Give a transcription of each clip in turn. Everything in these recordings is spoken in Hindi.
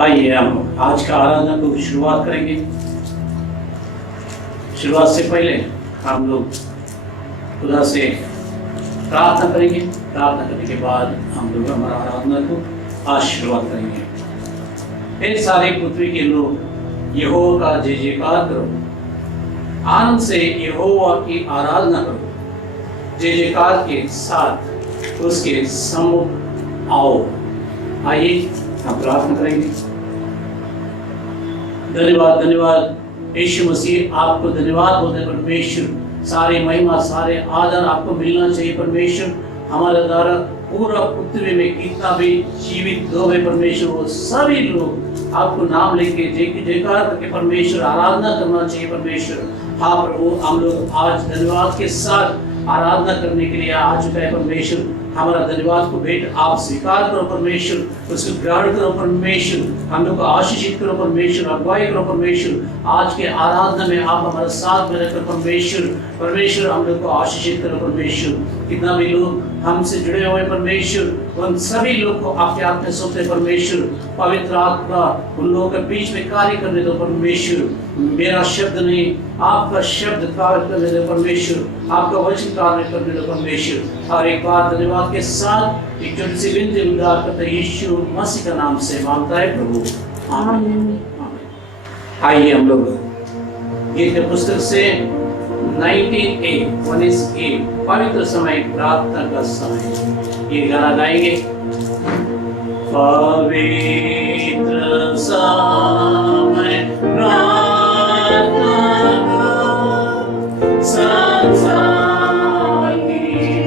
आइए हम आज का आराधना को शुरुआत करेंगे। शुरुआत से पहले हम लोग खुदा से प्रार्थना करेंगे। प्रार्थना करने के बाद हम लोग हमारा आराधना को आज शुरुआत करेंगे। हे सारे पृथ्वी के लोग, यहोवा का जय जयकार करो, आनंद से यहोवा की आराधना करो, जय जयकार के साथ उसके सम्मुख आओ। आइए हम प्रार्थना करेंगे। धन्यवाद धन्यवाद यीशु मसीह, आपको धन्यवाद बोलते हैं परमेश्वर। सारी महिमा सारे आदर आपको मिलना चाहिए परमेश्वर। हमारे द्वारा पूरा पृथ्वी में कितना भी जीवित लोग है परमेश्वर, वो सभी लोग आपको नाम लेके जयकार करके परमेश्वर आराधना करना चाहिए परमेश्वर। हाँ प्रभु, हम लोग आज धन्यवाद के साथ आराधना करने के लिए आ चुका है परमेश्वर। हमारा धन्यवाद को भेंट आप स्वीकार करो परमेश्वर, उसको ग्रहण करो परमेश्वर, हम लोग को आशीषित करो परमेश्वर, अगुवाई करो परमेश्वर। आज के आराधना में आप हमारे साथ में रहकर परमेश्वर हम लोग को आशीषित करो परमेश्वर। कितना भी लोग हमसे जुड़े हुए परमेश्वर, उन सभी लोग को आपके हाथ में सौंपते परमेश्वर। पवित्र आत्मा उन लोगों के बीच में कार्य करने दो परमेश्वर। मेरा शब्द नहीं, आपका शब्द कार्य करने दो परमेश्वर, आपका वचन कार्य करने दो परमेश्वर। और एक बार धन्यवाद के साथ एक छोटी सी विनती उद्धार करते यीशु मसीह का नाम से मांगता है प्रभु, आमीन। आइए हम लोग गीत के पुस्तक से 19:1 पवित्र समय, प्रार्थना का समय, ये गाना गाएंगे। पवित्र समय प्रार्थना का संसार की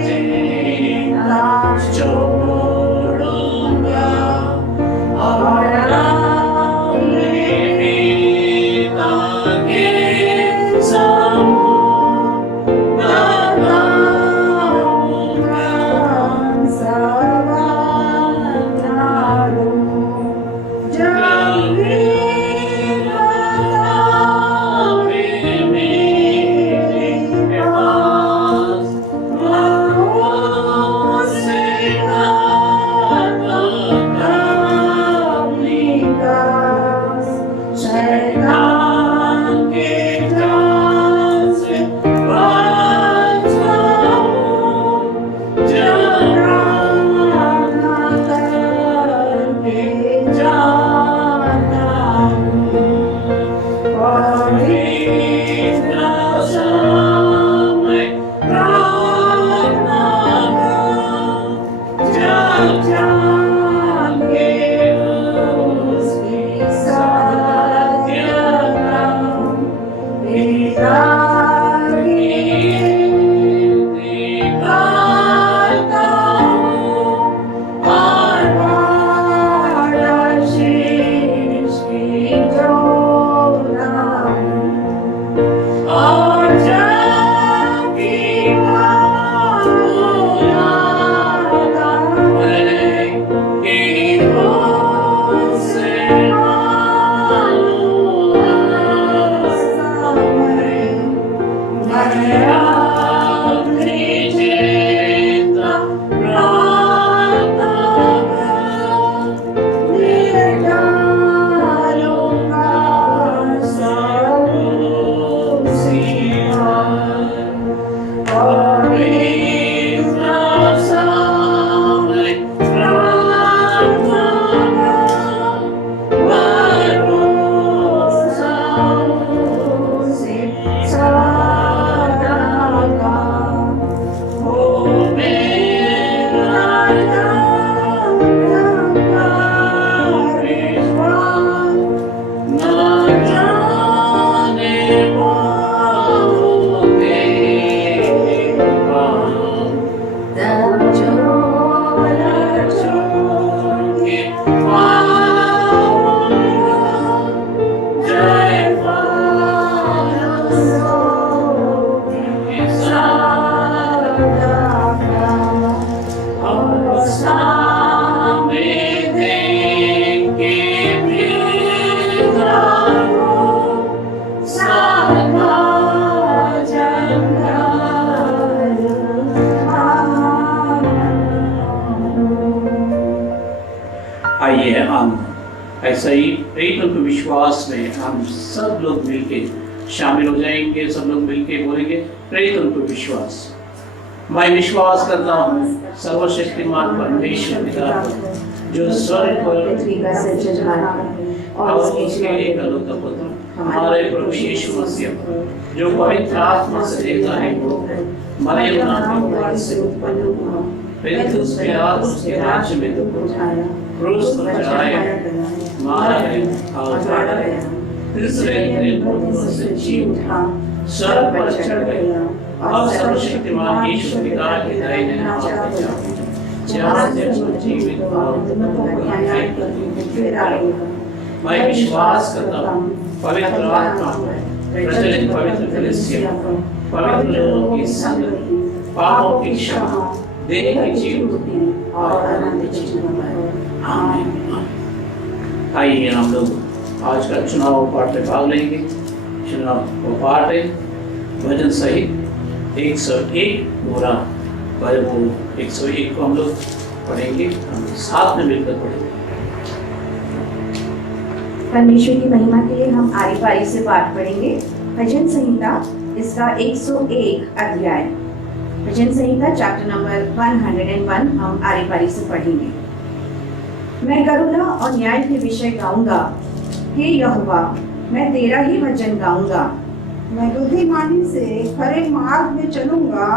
चिंता छोड़ूंगा और ऐसा ही एक विश्वास में हम सब लोग मिलके शामिल हो जाएंगे। सब लोग मिलके बोलेंगे प्रेरित उनको विश्वास। मैं विश्वास करता हूँ सर्वशक्तिमान परमेश्वर पिता पर, जो स्वर्ग पर और उसके एकलौता पुत्र हमारे प्रभु यीशु मसीह पर, जो पवित्र आत्मा से देता है वो मरियम नाम से उत्पन्न हुआ, फिर उसके बाद उसके राज्य में क्रूस पर चढ़ाया, मारा गया और गाड़ा गया, तीसरे दिन मुर्दों से जी उठा, स्वर्ग पर चढ़ गया और सर्वशक्तिमान ईश्वर पिता के दाहिने हाथ पर जाकर जहाँ से वो जीवित और मृतों को न्याय करने फिर आएगा। मैं विश्वास करता हूँ पवित्र आत्मा, प्रचलित पवित्र कलीसिया, पवित्र लोगों की संगति, पापों की क्षमा, देह की जीवन और अनंत जीवन। आमीन। आइए हम लोग आज का चुनाव पाठ में भाग लेंगे। चुनाव वो पाठ है भजन सहित 101 पूरा, पर वो 101 को हम लोग पढ़ेंगे, हम साथ में मिलकर पढ़ेंगे। परमेश्वर की महिमा के लिए हम आरी पारी से पाठ पढ़ेंगे। भजन संहिता इसका 101 अध्याय, भजन संहिता चैप्टर नंबर 101 हम आरी पारी से पढ़ेंगे। मैं करुणा और न्याय के विषय गाऊंगा, हे यहोवा मैं तेरा ही भजन गाऊंगा। मैं बुद्धिमानी से खरे मार्ग में चलूंगा,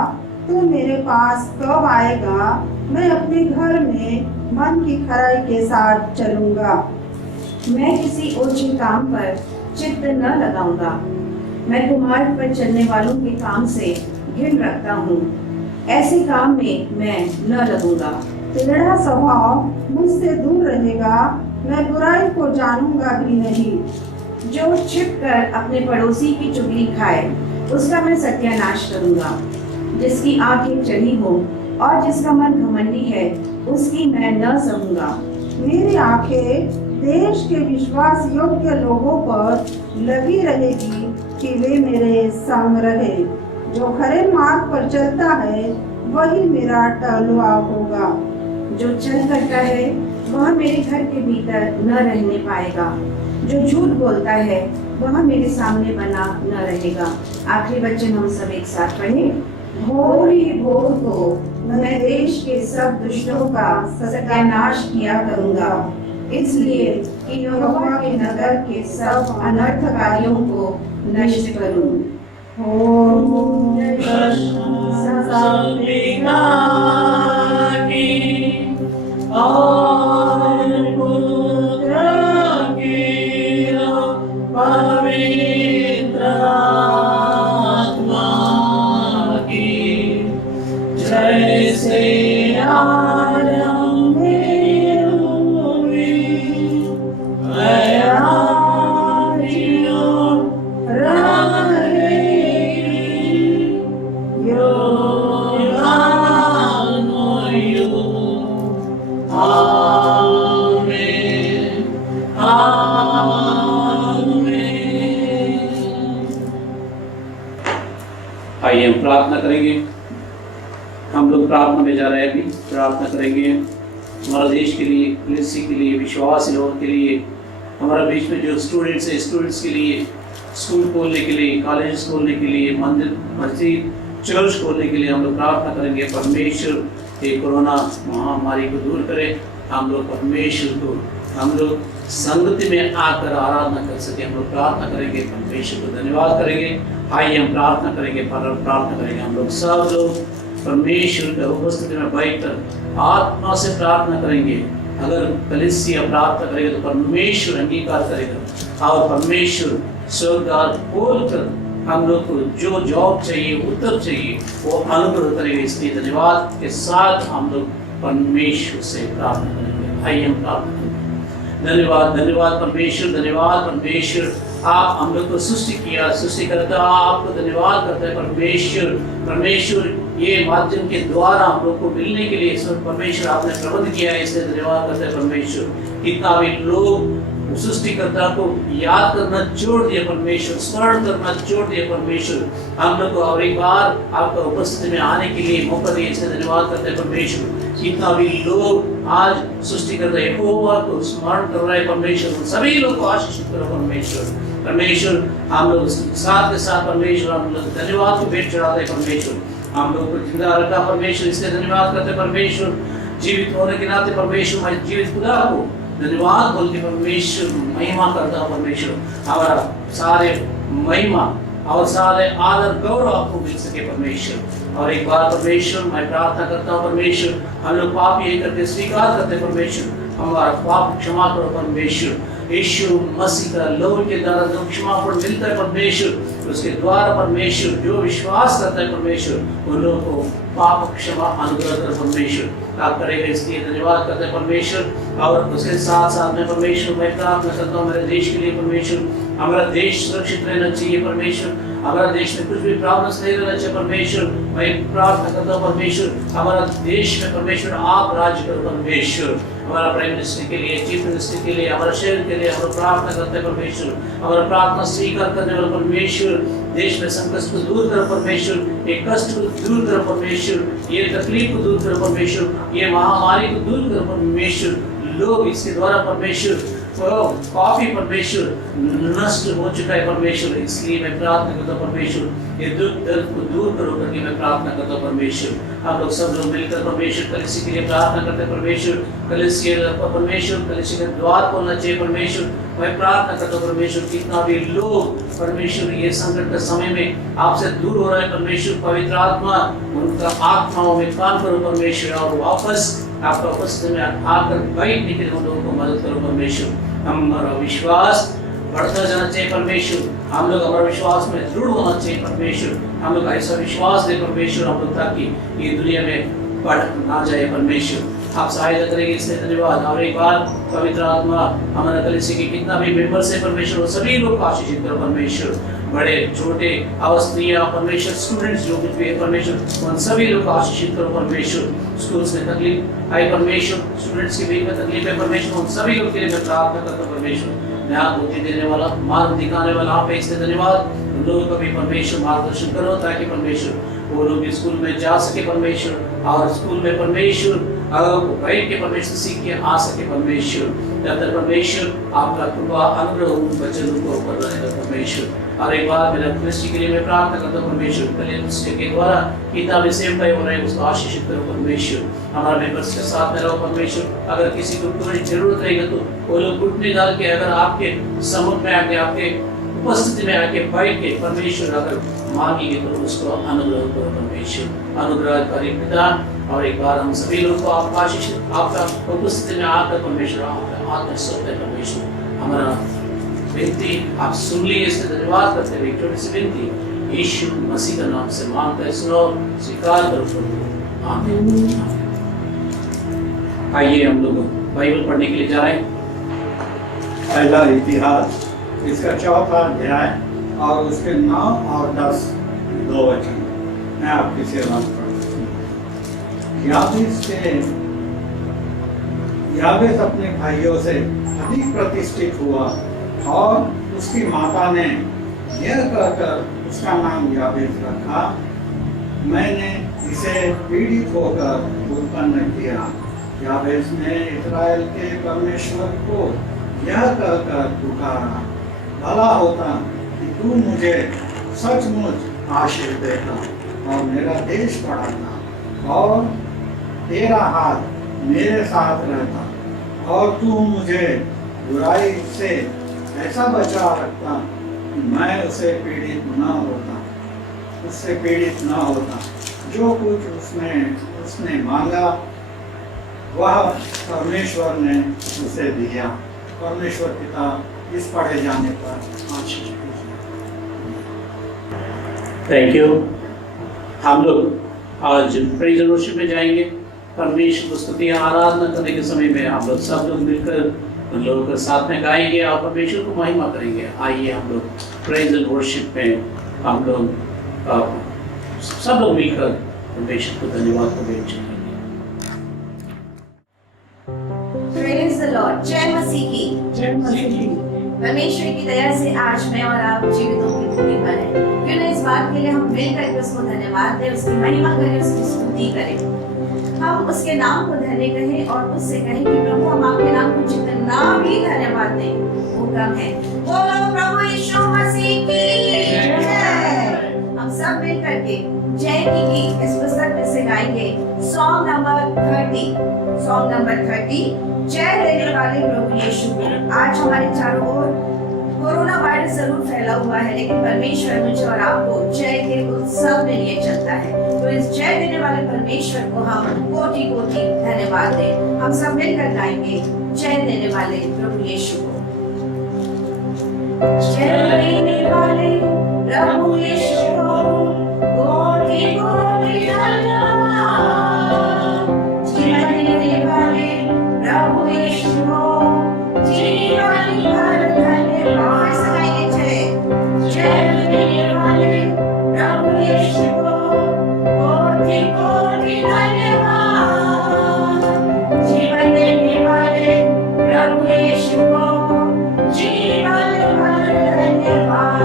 तू मेरे पास कब आएगा? मैं अपने घर में मन की खराई के साथ चलूंगा। मैं किसी ओछे काम पर चित्त न लगाऊंगा। मैं कुमार्ग पर चलने वालों के काम से घिन रखता हूँ, ऐसे काम में मैं न लगूंगा। तिगड़ा स्वभाव मुझसे दूर रहेगा, मैं बुराई को जानूंगा भी नहीं। जो छिपकर अपने पड़ोसी की चुगली खाए, उसका मैं सत्यानाश करूंगा। जिसकी आंखें चढ़ी हो और जिसका मन घमंडी है, उसकी मैं न सहूंगा। मेरी आंखें देश के विश्वास योग्य लोगों पर लगी रहेगी कि वे मेरे संग रहे। जो खरे मार्ग पर चलता है वही मेरा टहलुआ होगा। जो चल करता है वह मेरे घर के भीतर न रहने पाएगा। जो झूठ बोलता है वह मेरे सामने बना न रहेगा। आखिरी वचन हम सब एक साथ पढ़ें। भोर ही भोर को मैं देश के सब दुष्टों का सत्यानाश किया करूंगा, इसलिए कि यहोवा के नगर के सब अनर्थकारियों को नष्ट करूं। आइए हम प्रार्थना करेंगे। हम लोग प्रार्थना में जा रहे हैं, अभी प्रार्थना करेंगे हमारा देश के लिए, कलीसिया के लिए, विश्वासी लोगों के लिए, हमारा बीच में जो स्टूडेंट्स हैं स्टूडेंट्स के लिए, स्कूल खोलने के लिए, कॉलेज खोलने के लिए, मंदिर मस्जिद चर्च खोलने के लिए हम लोग प्रार्थना करेंगे। परमेश्वर ये कोरोना महामारी को दूर करे। हम लोग परमेश्वर को हम लोग संगति में आकर आराधना कर सके। हम लोग प्रार्थना करेंगे, परमेश्वर को धन्यवाद करेंगे। आइए हम प्रार्थना करेंगे, प्रार्थना करेंगे। हम लोग सब लोग परमेश्वर के उपस्थिति में बैठकर आत्मा से प्रार्थना करेंगे। अगर कलीसिया प्रार्थना करेगा तो परमेश्वर अंगीकार करेगा और परमेश्वर स्वर्गद्वार खोलकर हम लोग को जो जॉब चाहिए, उत्तर चाहिए, वो अनुग्रह करेगा। इसलिए धन्यवाद के साथ हम लोग परमेश्वर से प्रार्थना करेंगे। आइए हम प्रार्थना करेंगे। धन्यवाद, धन्यवाद परमेश्वर, धन्यवाद परमेश्वर, आप हम लोग को सृष्टि किया, सृष्टि करता आपको धन्यवाद करता है परमेश्वर। परमेश्वर ये माध्यम के द्वारा हम लोग को मिलने के लिए परमेश्वर आपने प्रबंध किया है, इसलिए धन्यवाद करते हैं परमेश्वर। कितना भी लोग सृष्टिकर्ता को याद करना छोड़ दिया परमेश्वर, स्मरण करना छोड़ दिया परमेश्वर। हम लोग को और एक बार आपका उपस्थिति में आने के लिए मौका दिया, इसका धन्यवाद करते हैं परमेश्वर। कितना भी लोग आज सृष्टिकर्ता यहोवा को स्मरण कर रहे हैं परमेश्वर, उन सभी लोग को आशीषित करो परमेश्वर। परमेश्वर हम लोग साथ के साथ परमेश्वर हम लोग धन्यवाद को भेंट चढ़ाते हैं परमेश्वर। हम लोग को जिंदा रखा परमेश्वर, इसलिए धन्यवाद करते हैं परमेश्वर। जीवित होने के नाते परमेश्वर हमारे जीवित खुदा को धन्यवाद बोल के परमेश्वर महिमा करता हूँ परमेश्वर। हमारा सारे महिमा और सारे आदर गौरव आपको मिल सके परमेश्वर। और एक बार परमेश्वर मैं प्रार्थना करता हूँ परमेश्वर, हम लोग पाप ये करके स्वीकार करते परमेश्वर, हमारा पाप क्षमा करो परमेश्वर। यीशु मसीह का लहू के द्वारा जो क्षमापण मिलता है परमेश्वर, उसके द्वारा परमेश्वर जो विश्वास करता है परमेश्वर उन लोगों को पाप क्षमा अनुग्रह कर परमेश्वर आप करेगा, इसलिए धन्यवाद करते हैं परमेश्वर। और उसके साथ साथ में परमेश्वर मैं प्रार्थना करता हूँ मेरे देश के लिए परमेश्वर, हमारा देश सुरक्षित रहना चाहिए परमेश्वर, हमारा देश में कुछ भी प्रॉब्लम्स नहीं रहना चाहिए परमेश्वर। मैं प्रार्थना करता हूँ परमेश्वर, हमारा देश में परमेश्वर आप राज्य करो परमेश्वर। हमारा प्राइम मिनिस्टर के लिए, चीफ मिनिस्टर के लिए, हमारा शहर के लिए हम लोग प्रार्थना करते हैं परमेश्वर। हमारा प्रार्थना स्वीकार करने वाला परमेश्वर, देश में संकट को दूर करो परमेश्वर, ये कष्ट को दूर करो परमेश्वर, ये तकलीफ को दूर करो परमेश्वर, ये महामारी को दूर करो परमेश्वर। लोग इसके द्वारा परमेश्वर काफी परमेश्वर नष्ट हो चुका है परमेश्वर, इसलिए मैं प्रार्थना करता हूँ परमेश्वर ये दुख दर्द को दूर करो करके मैं प्रार्थना करता हूँ परमेश्वर। हम लोग सब लोग मिलकर परमेश्वर कलीसिया के लिए प्रार्थना करते हैं परमेश्वर। कलीसिया परमेश्वर कलीसिया का द्वार खोलना चाहिए परमेश्वर। मैं प्रार्थना करता हूँ परमेश्वर, कितना भी लोग परमेश्वर ये संकट के समय में आपसे दूर हो रहे हैं परमेश्वर, पवित्र आत्मा उनका आत्माओं में काम करो परमेश्वर, और वापस आपका उपस्थिति में आकर बैठने के लिए उन लोगों को मदद करो परमेश्वर। हमारा विश्वास बढ़ता जाना चाहिए परमेश्वर, हम लोग हमारे विश्वास में दृढ़ होना चाहिए परमेश्वर। हम लोग ऐसा विश्वास दे परमेश्वर हम लोग, ताकि ये दुनिया में बढ़ ना जाए परमेश्वर। आप सहायता करेंगे इसलिए धन्यवाद। और एक बार पवित्र आत्मा हमारा कलीसिया के कितना भी मेंबर्स है परमेश्वर, सभी लोग को आशीषित करो परमेश्वर। बड़े छोटे अवस्थियां परमेश्वर, स्टूडेंट्स जो कुछ भी है परमेश्वर, उन सभी लोग को आशीषित करो परमेश्वर। स्कूल्स में तकलीफ आई परमेश्वर, स्टूडेंट्स के बीच में तकलीफ है परमेश्वर, उन सभी लोग के लिए मैं प्रार्थना करता हूँ परमेश्वर। न्याय बुद्धि देने वाला, मार्ग दिखाने वाला आप है, इसलिए धन्यवाद। उन लोगों को भी परमेश्वर मार्गदर्शन करो, ताकि परमेश्वर वो लोग स्कूल में जा सके परमेश्वर, और स्कूल में परमेश्वर बैठ के परमेश्वर सीख के आ सके परमेश्वर। जब तक परमेश्वर आपका कृपा अनुग्रह उन बच्चों को ऊपर रहेगा परमेश्वर। और एक बार मेरा कलीसिया के लिए मैं प्रार्थना करता हूँ परमेश्वर, कलीसिया के द्वारा कितना भी सेवकाई हो रहा है उसको आशीषित करो परमेश्वर। हमारा मेंबर्स के साथ में रहो परमेश्वर। अगर किसी को कोई जरूरत रहेगी तो वो लोग घुटने डाल के अगर आपके सम्मुख में आके, आपके उपस्थिति में आके बैठ के परमेश्वर अगर मांगेंगे तो उसको अनुग्रह करो परमेश्वर। अनुग्रहकारी पिता, और एक बार हम सभी लोग को आपका आशीषित, आपका उपस्थिति में आकर परमेश्वर आपका आत्मा सत्य परमेश्वर। हमारा विनती आप सुन लिए, इससे धन्यवाद करते हुए छोटी सी विनती यीशु मसीह का नाम से मांगते सुनो, स्वीकार करो प्रभु, आमीन। आइए हम लोग बाइबल पढ़ने के लिए जा रहे हैं। पहला इतिहास इसका 4वां अध्याय और उसके 9 और 10 दो वचन मैं आपकी सेवा में पढ़ता हूँ। याबेस अपने भाइयों से अधिक प्रतिष्ठित हुआ, और उसकी माता ने यह कहकर उसका नाम याबेस रखा, मैंने इसे पीड़ित होकर उत्पन्न किया। याबेस ने इस्राएल के परमेश्वर को यह कहकर पुकारा, भला होता कि तू मुझे सचमुच आशीष देता और मेरा देश बढ़ाता, और तेरा हाथ मेरे साथ रहता, और तू मुझे बुराई से ऐसा बचा रखता कि मैं उससे पीड़ित न होता। जो कुछ उसने मांगा वह परमेश्वर ने उसे दिया। परमेश्वर पिता इस पढ़े जाने पर आशीष दीजिए। Thank you. हम लोग आज प्रेज एंड वर्शिप में जाएंगे। परमेश्वर को स्तुति आराधना करने के समय में हम लोग सब लोग मिलकर उन लोगों के साथ में गाएंगे और परमेश्वर को महिमा करेंगे। आइए हम लोग प्रेज एंड वर्शिप में हम लोग सब लोग मिलकर परमेश्वर को धन्यवाद को भेंट चढ़ाएंगे। Praise the Lord। जय मसीह की। जय मसीह की। परमेश्वर की दया से आज मैं और आप जीवितों की भूमि पर हैं। क्यों ना इस बात के लिए हम मिलकर के उसको धन्यवाद दें, उसकी महिमा करें, उसकी स्तुति करें। हम उसके नाम को धन्य कहें और उससे कहें कि प्रभु हम आपके नाम को जितना भी धन्यवाद दें वो कम है। बोलो प्रभु यीशु मसीह की जय। हम सब मिल करके जय की गीत इस पुस्तक में से गाएंगे। सॉन्ग नंबर 30, सॉन्ग नंबर 30, जय देने वाले प्रभु यीशु को। आज हमारे चारों ओर कोरोना वायरस जरूर फैला हुआ है, लेकिन परमेश्वर मुझे और आपको जय के उत्सव में लिए चलता है। तो इस जय देने वाले परमेश्वर को हम कोटि कोटि धन्यवाद दें। हम सब मिलकर गाएंगे जय देने वाले प्रभु यीशु को। जय देने वाले प्रभु यीशु को कोटि कोटि धन्यवाद। जीवन देने वाले प्रभु यीशु को जीवन भर धन्यवाद। सगाइए जय देने वाले प्रभु यीशु को कोटि कोटि धन्यवाद। जीवन देने वाले प्रभु यीशु को जीवन भर धन्यवाद।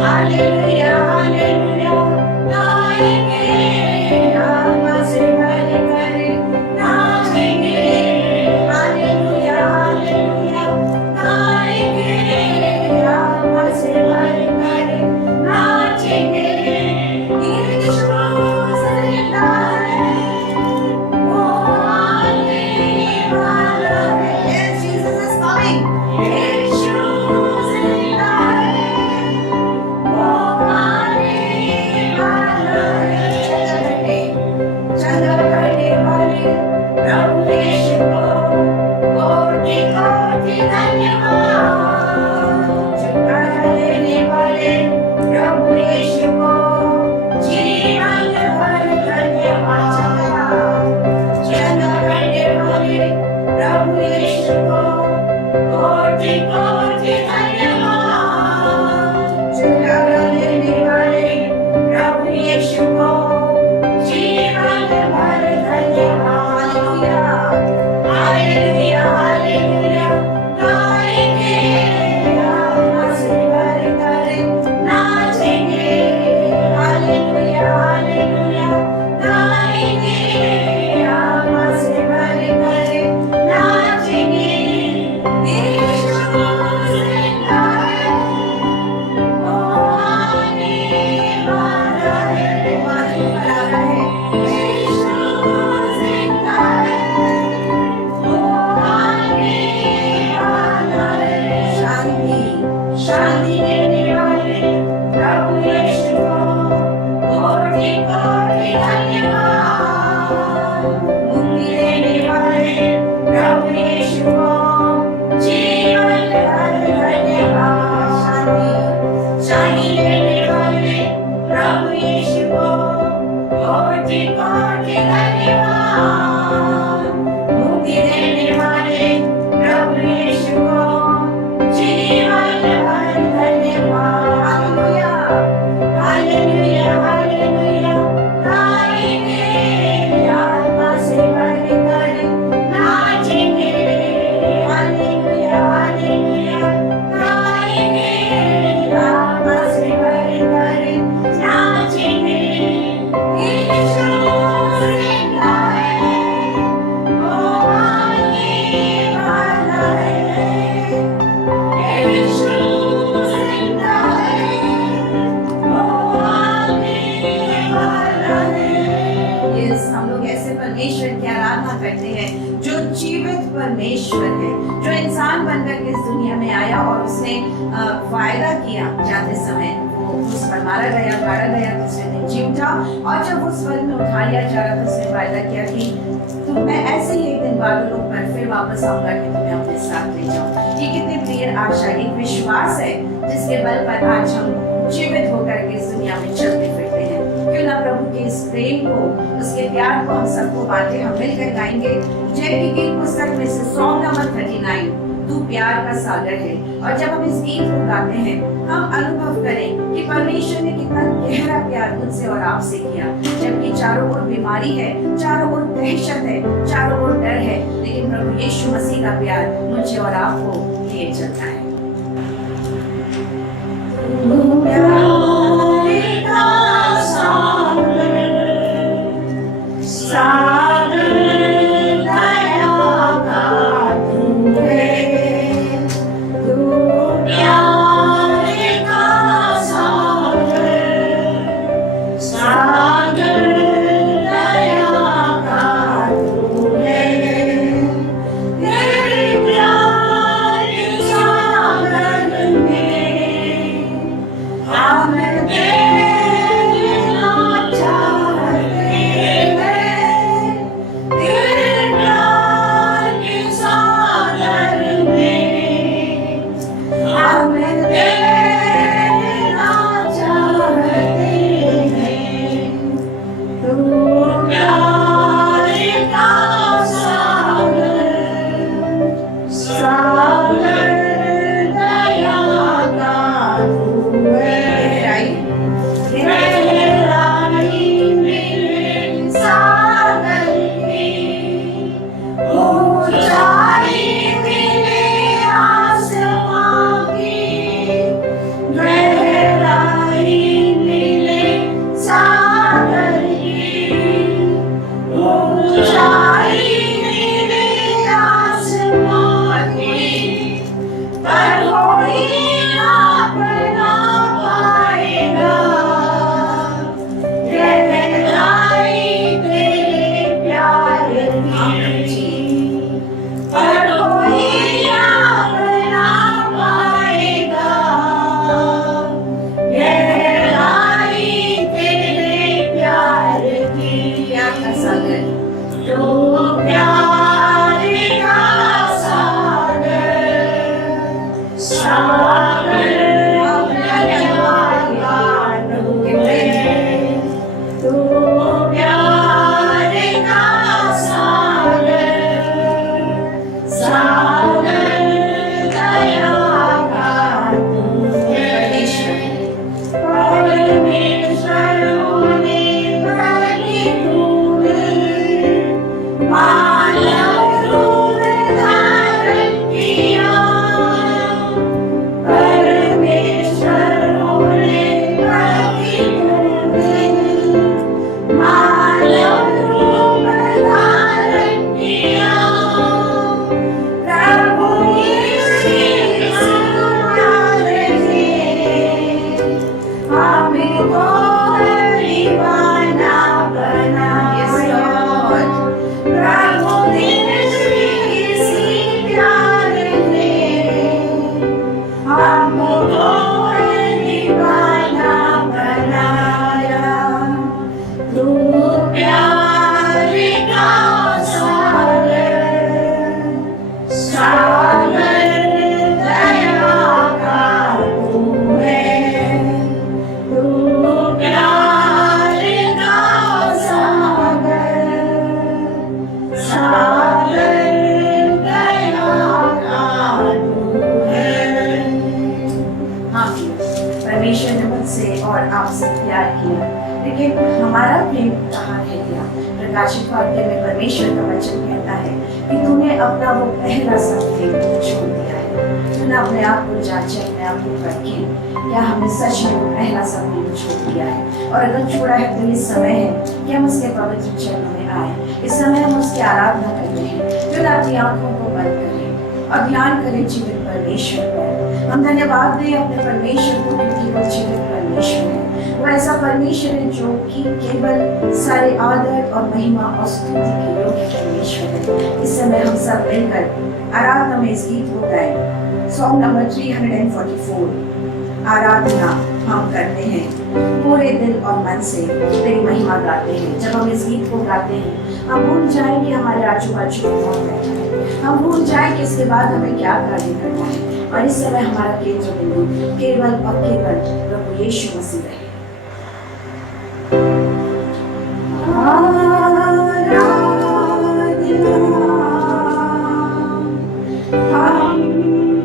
हालेलुया हालेलुया गाएंगे, आत्मा से भर कर नाचेंगे। हालेलुया हालेलुया गाएंगे, आत्मा से भर कर नाचेंगे। यीशु जिंदा है, वो आने वाला है। Yes, Jesus is coming. यीशु जिंदा है, वो आने वाला है। चंदा करने वाले प्रभु यीशु को कोटि कोटि धन्यवाद। छुटकारा देने वाले प्रभु यीशु को जीवन भर धन्यवाद। चंदा करने वाले प्रभु यीशु को कोटि कोटि धन्यवाद। छुटकारा देने वाले प्रभु यीशु को जीवन भर धन्यवाद। हालेलुया हालेलुया गाएंगे, आत्मा से भर कर नाचेंगे। हालेलुया हालेलुया गाएंगे, आत्मा से भर कर नाचेंगे। यीशु जिंदा है, वो आने वाला है। वो आने वाला है। यीशु जिंदा है, वो आने वाला है। शांति शांति देने वाले प्रभु यीशु को कोटि कोटि धन्यवाद। मुक्ति देने वाले प्रभु यीशु को जीवन भर धन्यवाद। शांति शांति देने वाले प्रभु यीशु को कोटि कोटि धन्यवाद। मुक्ति देने वाले प्रभु यीशु को जीवन भर धन्यवाद। हालेलुया हालेलुया गाएंगे, आत्मा से भर कर नाचेंगे। हालेलुया हालेलुया गाएंगे, आत्मा से भर कर नाचेंगे। यीशु जिंदा है, वो आने वाला है। यीशु जिंदा है, वो आने वाला है। यस, हम लोग ऐसे परमेश्वर की आराधना करते हैं जो जीवित परमेश्वर है, जो इंसान बनकर के इस दुनिया में आया और उसने वायदा किया जाते समय वो उस पर मारा गया, गाड़ा गया, दूसरे दिन जी उठा। और जब उस स्वर्ग में उठा लिया जा रहा था, उसने वायदा किया कि मैं ऐसे ही एक दिन बादलों पर फिर वापस आऊंगा कि तुम्हें अपने साथ ले जाऊं। ये कितनी प्रिय आशा, एक विश्वास है जिसके बल पर आज हम जीवित होकर के इस दुनिया में चलते फिरते हैं। क्यों ना प्रभु के इस प्रेम को, उसके प्यार को हम सबको बांटे। हम मिलकर गाएंगे जय की गीत पुस्तक में से सॉन्ग नंबर 39, तू प्यार का सागर है। और जब हम इस गीत को गाते हैं, हम अनुभव करें कि परमेश्वर ने कितना गहरा प्यार मुझसे और आपसे किया। जबकि चारों ओर बीमारी है, चारों ओर दहशत है, चारों ओर डर है, लेकिन प्रभु यीशु मसीह का प्यार मुझे और आपको लिए चलता है। प्रकाशित वाक्य में परमेश्वर का वचन कहता है कि तूने अपना वो पहला सत्य छोड़ दिया है। तूने अपने आप को जांचे, अपने आप को परखे, क्या हमने सच में वो पहला सत्य छोड़ दिया है। और अगर छोड़ा है तो ये समय है कि हम उसके पवित्र चरणों में आए। इस समय हम उसकी आराधना करते हैं। फिर अपनी आंखों को बंद करें और ध्यान करें जीवित परमेश्वर पर। हम धन्यवाद दें अपने परमेश्वर को क्योंकि वो जीवित परमेश्वर है। वो ऐसा परमेश्वर है जो कि केवल सारे आदर और महिमा और स्तुति के योग्य परमेश्वर है। इस समय हम सब मिलकर आराधना में इस गीत को गाएं। सॉन्ग नंबर 344 आराधना हम करते हैं पूरे दिल और मन से, तेरी महिमा गाते हैं। जब हम इस गीत को गाते हैं हम भूल जाएंगे हमारे आजू बाजू कौन बैठा है, हम भूल जाएंगे इसके बाद हमें क्या कार्य करना है। और इस समय हमारा केंद्र बिंदु केवल और केवल प्रभु यीशु मसीह है। आराधना हम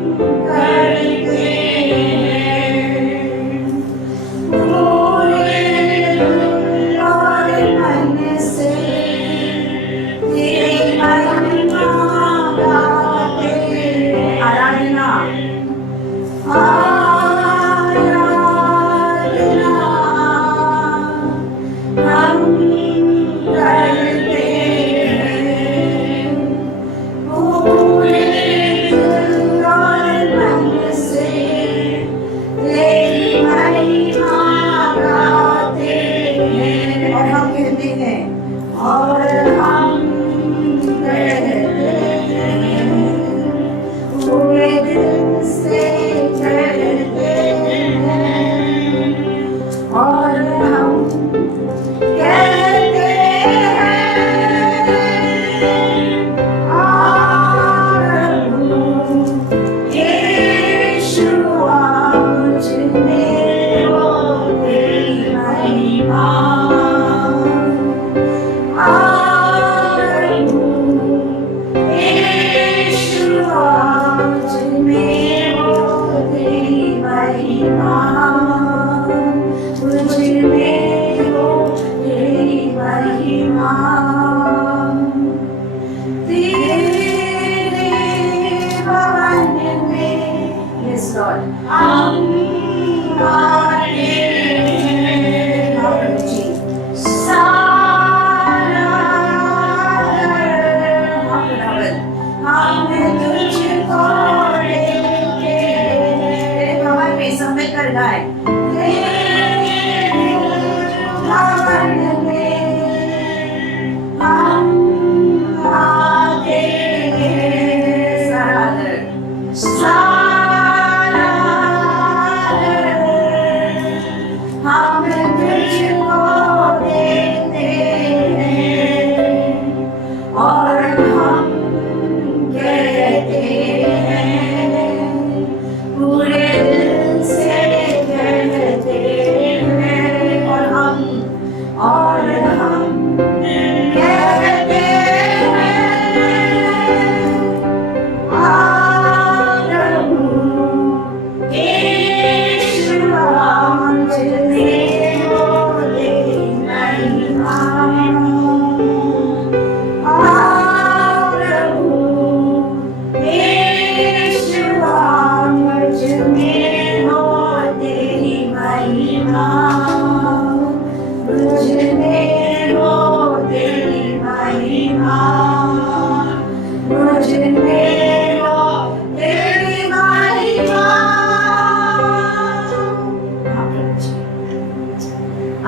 से करते हैं और हम कहते हैं यीशु आज में हो तेरी महिमा Yes, Lord.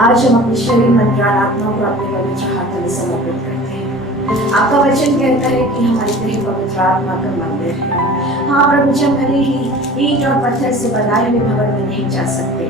आज हम अपने शरीर मन प्राण आत्मा को अपने पवित्र हाथों में समर्पित करते हैं। आपका वचन कहता है कि हमारी देह पवित्र आत्मा का मंदिर है। हाँ प्रभु जी, हम भले ही ईंट और पत्थर से बनाए हुए भवन में नहीं जा सकते,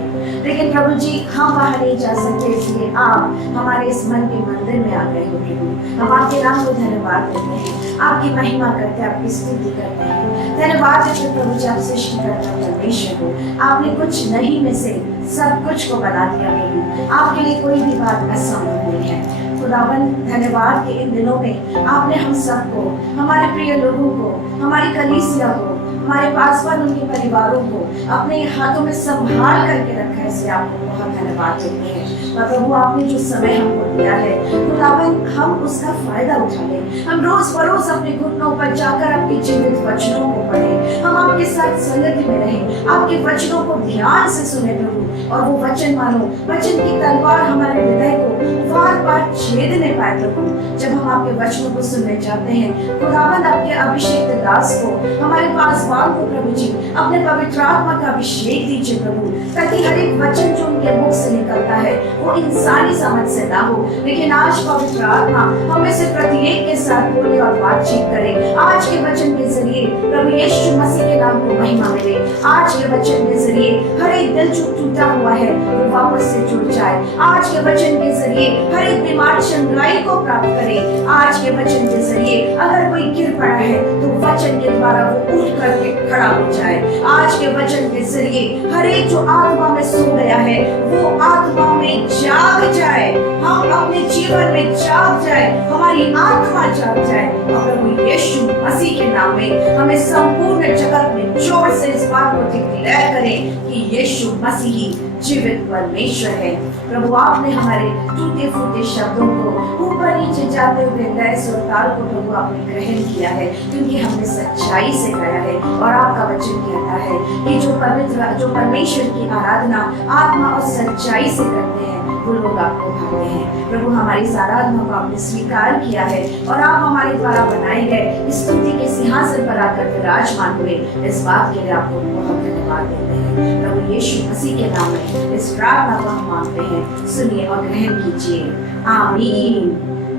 लेकिन प्रभु जी हम बाहर नहीं जा सकते, इसलिए आप हमारे इस मन के मंदिर में आ गए हो प्रभु। हम आपके नाम को धन्यवाद देते हैं, आपकी महिमा करते हैं, आपकी स्तुति करते हैं। धन्यवाद है प्रभु जी, आप सृष्टिकर्ता परमेश्वर हो। आपने कुछ नहीं में से सब कुछ को बना दिया प्रभु। आपके लिए कोई भी बात असंभव नहीं है। खुदावन धन्यवाद के इन दिनों में आपने हम सबको, हमारे प्रिय लोगों को, हमारी कलीसिया को, हमारे पास वाले उनके परिवारों को अपने हाथों में संभाल करके रखा है, इसलिए आपको बहुत धन्यवाद देते हैं। प्रभु आपने जो समय हमको दिया है खुदावन, हम उसका फायदा उठा लें। हम रोज बरोज अपने घुटनों पर जाकर आपके जीवित वचनों को पढ़ें, हम आपके साथ संगति में रहें, आपके वचनों को ध्यान से सुने प्रभु, और वो वचन मानो वचन की तलवार हमारे हृदय को बार बार छेदने पाए प्रभु। जब हम आपके वचनों को सुनने जाते हैं खुदावन, आपके अभिषेक दास को, हमारे पास को प्रभु जी अपने पवित्र आत्मा का अभिषेक दीजिए प्रभु, ताकि हर एक वचन जो उनके मुख से निकलता है वो इंसानी समझ से ना हो, लेकिन आज पवित्र आत्मा हमें से प्रत्येक के साथ बोले और बातचीत करे। आज के वचन के जरिए प्रभु यीशु मसीह के नाम को महिमा मिले। आज के वचन के जरिए हर एक दिल जो टूटा हुआ है वो वापस से जुड़ जाए। आज के वचन के जरिए हर एक बीमार चंगाई को प्राप्त करे। आज के वचन के जरिए अगर कोई गिर पड़ा है तो वचन के द्वारा वो उठ करके खड़ा हो जाए। आज के वचन के जरिए हर एक जो आत्मा में सो गया है वो आत्मा में जाग जाए, हम अपने जीवन में जाग जाए, हमारी आत्मा जाग जाए। और प्रभु यीशु मसीह के नाम में हमें संपूर्ण जगत में जोर से इस बात को डिक्लेयर करें कि यीशु मसीह जीवित परमेश्वर है। प्रभु आपने हमारे टूटे फूटे शब्दों को ऊपर नीचे जाते हुए लय सुर ताल को प्रभु आपने ग्रहण किया है, क्योंकि हमने सच्चाई से गाया है। और आपका वचन कहता है कि जो परमेश्वर की आराधना आत्मा और सच्चाई से करते हैं वो लोग आपको भाते हैं। प्रभु हमारी इस आराधना को आपने स्वीकार किया है और आप हमारे द्वारा बनाए गए स्तुति के सिंहासन पर आकर विराजमान हुए। इस बात के लिए आपको बहुत धन्यवाद देते हैं। प्रभु यीशु मसीह के नाम में इस प्रार्थना को हम मांगते हैं, सुनिए और ग्रहण कीजिए। आमीन।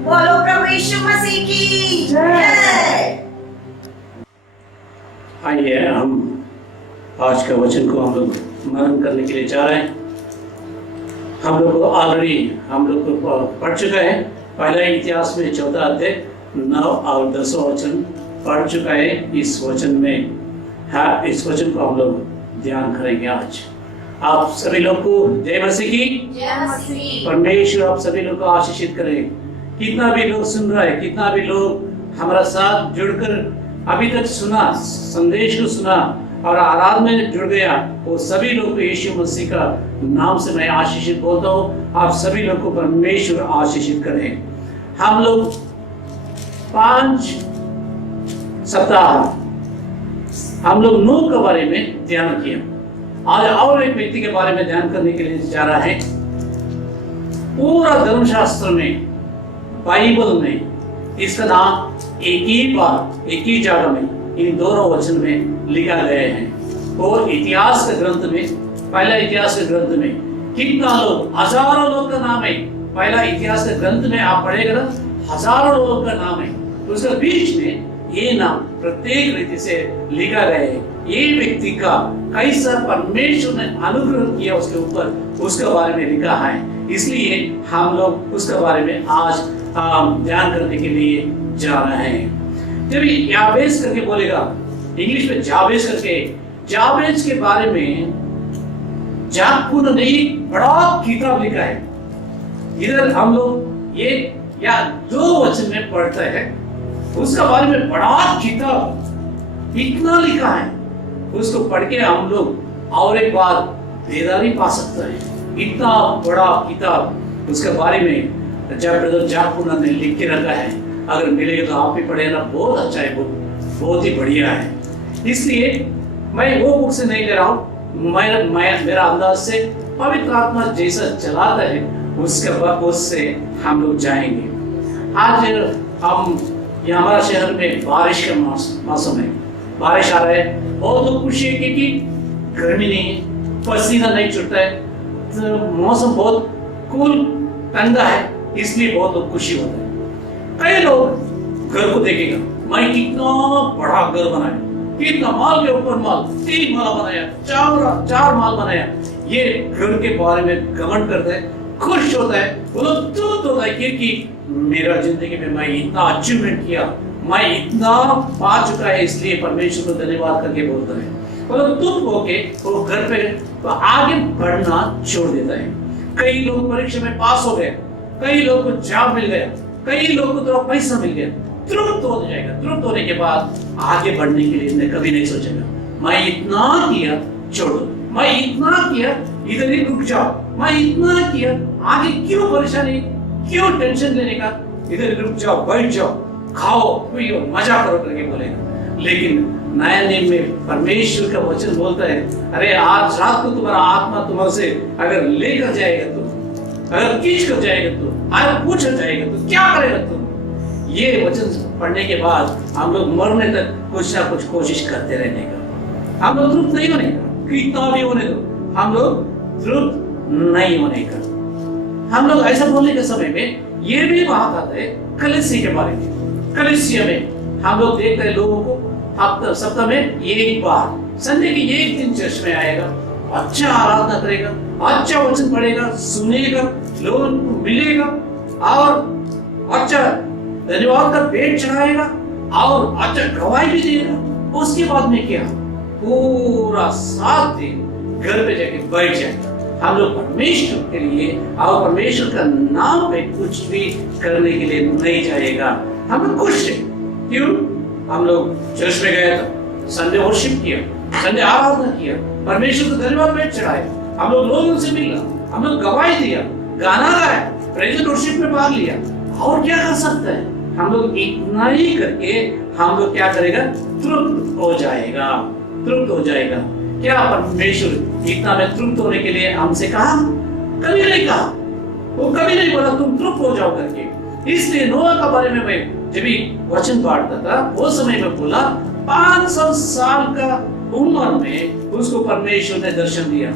बोलो प्रभु यीशु मसीह की जय। आइए हम आज का वचन को हम लोग मनन करने के लिए जा रहे हैं। हम लोग को ऑलरेडी हम लोग को पढ़ चुका है, पहला इतिहास में 14 अध्याय 9 और 10 वचन पढ़ चुका है। इस वचन में इस वचन को हम लोग ध्यान करेंगे आज। आप सभी लोग को जय मसीह की। परमेश्वर आप सभी लोग को आशीषित करे। कितना भी लोग सुन रहा है, कितना भी लोग हमारा साथ जुड़कर अभी तक सुना, संदेश को सुना और आराधना में जुड़ गया, वो सभी लोग को यीशु मसीह का नाम से मैं आशीषित बोलता हूँ। आप सभी लोग को परमेश्वर आशीषित करें। हम लोग 5 सप्ताह हम लोग नूह के बारे में ध्यान किया। आज और एक व्यक्ति के बारे में ध्यान करने के लिए जा रहा है। पूरा धर्मशास्त्र में, बाइबल में इसका नाम एक ही बार एक ही जगह में इन दोनों वचन में लिखा गए हैं। और इतिहास के ग्रंथ में, पहला इतिहास के ग्रंथ में कितना लोग, हजारों लोग का नाम है। पहला इतिहास के ग्रंथ में आप पढ़ेगा ना, हजारों लोगों का नाम है। उसके बीच में ये नाम प्रत्येक रीति से लिखा गया है। ये व्यक्ति का कैसा परमेश्वर ने अनुग्रह किया उसके ऊपर, उसके बारे में लिखा है। इसलिए हम लोग उसके बारे में आज ध्यान करने के लिए जा रहे हैं। जब याबेस करके बोलेगा, इंग्लिश में जाबेस करके, जाबेस के बारे में याकूब ने बड़ा किताब लिखा है। इधर हम लोग ये या 2 वचन में पढ़ते हैं, उसका बारे में बड़ा किताब इतना लिखा है। उसको पढ़ के हम लोग और एक बार बेदारी पा सकते हैं। इतना बड़ा किताब उसके बारे में जब ब्रदर याकूब ने लिख के रखा है। अगर मिलेगा तो आप भी पढ़े ना, बहुत अच्छा है, बहुत ही बढ़िया है। इसलिए मैं वो बुक से नहीं ले रहा हूँ, मेरा अंदाज से पवित्र आत्मा जैसा चलाता है उससे हम लोग जाएंगे। आज हम यहाँ हमारा शहर में बारिश का मौसम है, बारिश आ रहा है। बहुत लोग खुशी है क्योंकि गर्मी नहीं है, पसीना नहीं छूटता है, तो मौसम बहुत कूल ठंडा है, इसलिए बहुत लोग खुशी होते हैं। कई लोग घर को देखेगा, मैं कितना बड़ा घर बनाया, कितना माल के ऊपर माल, 3 माला बनाया, 4 माल बनाया। ये घर के बारे में घमंड करता है, खुश होता है, वो लोग तुरंत होता है क्योंकि मेरा जिंदगी में मैं इतना अचीवमेंट किया, मैं इतना पा चुका है, इसलिए परमेश्वर को धन्यवाद करके बोलता है। वो लोग तुम होके वो घर पे तो आगे बढ़ना छोड़ देता है। कई लोग परीक्षा में पास हो गए, कई लोग को जॉब मिल गया, कई लोग को थोड़ा पैसा मिल गया, तृप्त हो जाएगा। तृप्त होने के बाद आगे बढ़ने के लिए कभी नहीं सोचेगा मैं इतना किया छोड़ दो, मैं इतना किया इधर ही रुक जाओ, मैं इतना किया आगे क्यों परेशानी, क्यों टेंशन लेने का, इधर रुक जाओ, बैठ जाओ, खाओ पियो, मजा करो करके बोलेगा। लेकिन नया नियम में परमेश्वर का वचन बोलता है, अरे आज रात को तुम्हारा आत्मा तुम्हारे से अगर लेकर जाएगा तो, अगर खींच कर जाएगा तो, अगर पूछ जाएगा तो क्या करेगा तुम। ये वचन पढ़ने के बाद हम लोग मरने तक कुछ ना कुछ कोशिश करते रहने का। हम लोग तृप्त नहीं होने का, कितना भी होने दो, हम लोग तृप्त नहीं होने का। हम लोग ऐसा बोलने के समय में ये भी बात आता है कलीसिया के बारे में। कलीसिया में हम लोग देखते हैं लोगों को हफ्ता सप्ताह में एक बार संडे के एक दिन चर्च में आएगा, अच्छा आराधना करेगा, अच्छा वचन पढ़ेगा, सुनेगा, लोगों को मिलेगा और अच्छा धन्यवाद का पेट चढ़ाएगा और अच्छा गवाही भी देगा। उसके बाद में क्या, पूरा 7 दिन घर पे जाके बैठ जाएगा। हम लोग परमेश्वर के लिए और परमेश्वर का नाम पे कुछ भी करने के लिए नहीं जाएगा। हम लोग खुश है, क्यों? हम लोग चर्च में गए तो संडे वर्शिप किया, संडे आराधना किया, परमेश्वर को धन्यवाद पेट चढ़ाया, हम लोग लोगों से मिला, हम लोग गवाही दिया, गाना गाया, प्रेजेंट वर्शिप में भाग लिया। और क्या कर सकते हैं? हम लोग इतना ही करके हम लोग क्या करेगा, तृप्त हो जाएगा, तृप्त हो जाएगा। क्या परमेश्वर इतना में तृप्त होने के लिए हमसे कहा? कभी नहीं कहा, वो कभी नहीं बोला तुम तृप्त हो जाओ करके। इसलिए नोआ के बारे में मैं जब भी वचन पढ़ता था वो समय में बोला 500 साल का उम्र में उसको परमेश्वर ने दर्शन दिया।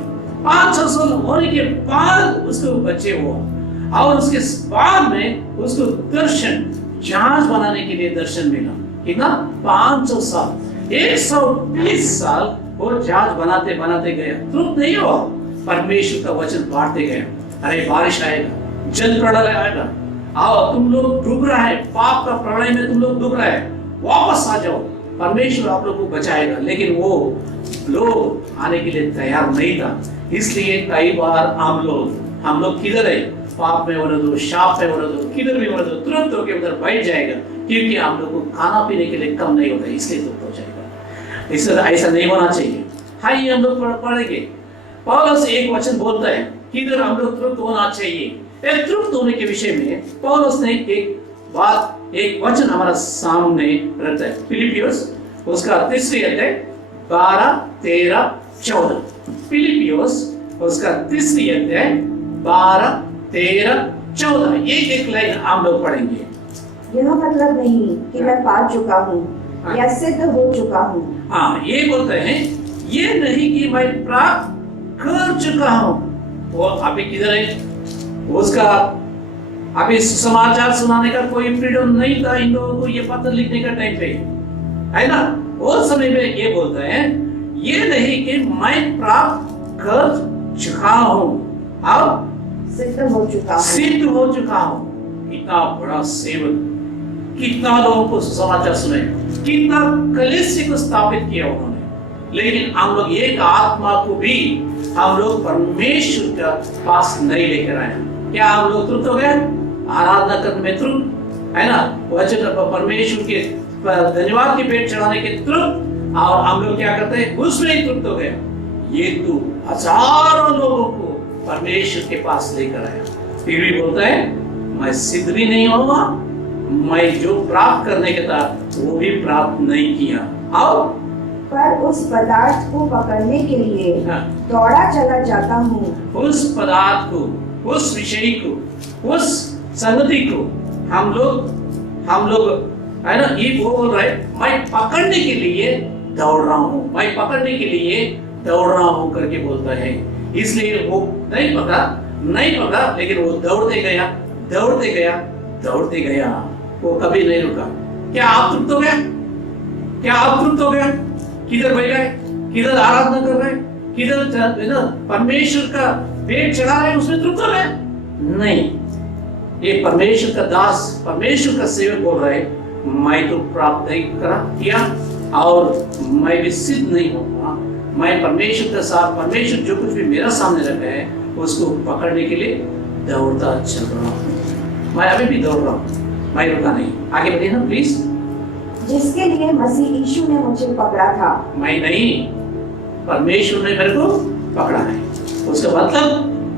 500 साल होने के बाद उसको बच्चे हुआ और उसके बाद में उसको दर्शन, जहाज बनाने के लिए दर्शन मिला। कितना? 500 साल। 120 साल वो जहाज बनाते बनाते गया, तृप्त नहीं हुआ। परमेश्वर का वचन बांटते गए, अरे बारिश आएगा, जल प्रलय आएगा, आओ तुम लोग डूब रहा है, पाप का प्रलय में तुम लोग डूब रहे हैं, वापस आ जाओ, परमेश्वर आप लोग को बचाएगा। लेकिन वो लोग आने के लिए तैयार नहीं था। इसलिए कई बार हम लोग किधर है, पाप में वरद हो, शाप में वरद हो, किधर भी वरद हो, तुरंत होकर उधर बैठ जाएगा, क्योंकि हम लोग को खाना पीने के लिए कम नहीं होता, इसलिए तुरंत हो जाएगा। इससे ऐसा नहीं होना चाहिए। हाँ, ये हम लोग पढ़ेंगे। पौलुस एक वचन बोलता है किधर हम लोग तृप्त होना चाहिए। तृप्त होने के विषय में पौलुस ने एक वचन हमारा सामने रखता है। फिलिपियोस उसका 3 अध्याय 12, 13, 14। फिलिपियोस उसका 3 अध्याय 12, 13, 14। एक लाइन हम लोग पढ़ेंगे। यह मतलब नहीं कि मैं पा चुका हूँ या सिद्ध हो चुका हूँ। हाँ, ये बोलते हैं, ये नहीं कि मैं प्राप्त कर चुका हूँ। वो अभी किधर है, उसका अभी समाचार सुनाने का कोई फ्रीडम नहीं था इन लोगों को, ये पत्र लिखने का टाइम पे, है ना। उस समय में ये बोलता है, ये नहीं कि मैं प्राप्त कर चुका हूँ, अब सिद्ध हो चुका हूँ। सिद्ध हो चुका हूँ। कितना बड़ा सेवक, कितना लोगों को सुसमाचार सुने, कितना कलीसिया को स्थापित किया उन्होंने। लेकिन हम लोग एक आत्मा को भी हम लोग परमेश्वर का पास नहीं लेकर आए। क्या हम लोग तृप्त हो गए? आराधना करने में तृप्त, है ना, वचन परमेश्वर के धन्यवाद के पेट चढ़ाने के तृप्त, और हम लोग क्या करते हैं, उसमें ही तृप्त हो गए। ये तो हजारों लोगों को परमेश्वर के पास लेकर आया, फिर भी बोलता है मैं सिद्ध भी नहीं हुआ, मैं जो प्राप्त करने का था वो भी प्राप्त नहीं किया। और पर उस पदार्थ को पकड़ने के लिए दौड़ा चला जाता हूँ। उस पदार्थ को, उस विषय को, उस संगति को हम लोग है ना, ये वो बोल रहे, मैं पकड़ने के लिए दौड़ रहा हूँ, मैं पकड़ने के लिए दौड़ रहा हूँ करके बोलता है। इसलिए वो नहीं पकड़ा, लेकिन वो दौड़ते गया, वो कभी नहीं रुका। क्या आप तृप्त हो गए? किधर बैठ गए, किधर आराधना कर रहे, किधर परमेश्वर का पेट चढ़ा रहे, उसमें तृप्त हो गए? नहीं। ये परमेश्वर का दास, परमेश्वर का सेवक बोल रहे, मैं तो प्राप्त नहीं किया और मैं भी सिद्ध नहीं होगा। मैं परमेश्वर के साथ, परमेश्वर जो कुछ भी मेरा सामने रखा है उसको पकड़ने के लिए दौड़ता चल रहा हूँ। मैं अभी भी दौड़ रहा हूँ, मैं रुका नहीं। आगे बढ़िए ना प्लीज। जिसके लिए मसीह यीशु ने मुझे पकड़ा था। मैं नहीं, परमेश्वर ने मेरे को पकड़ा है। उसका मतलब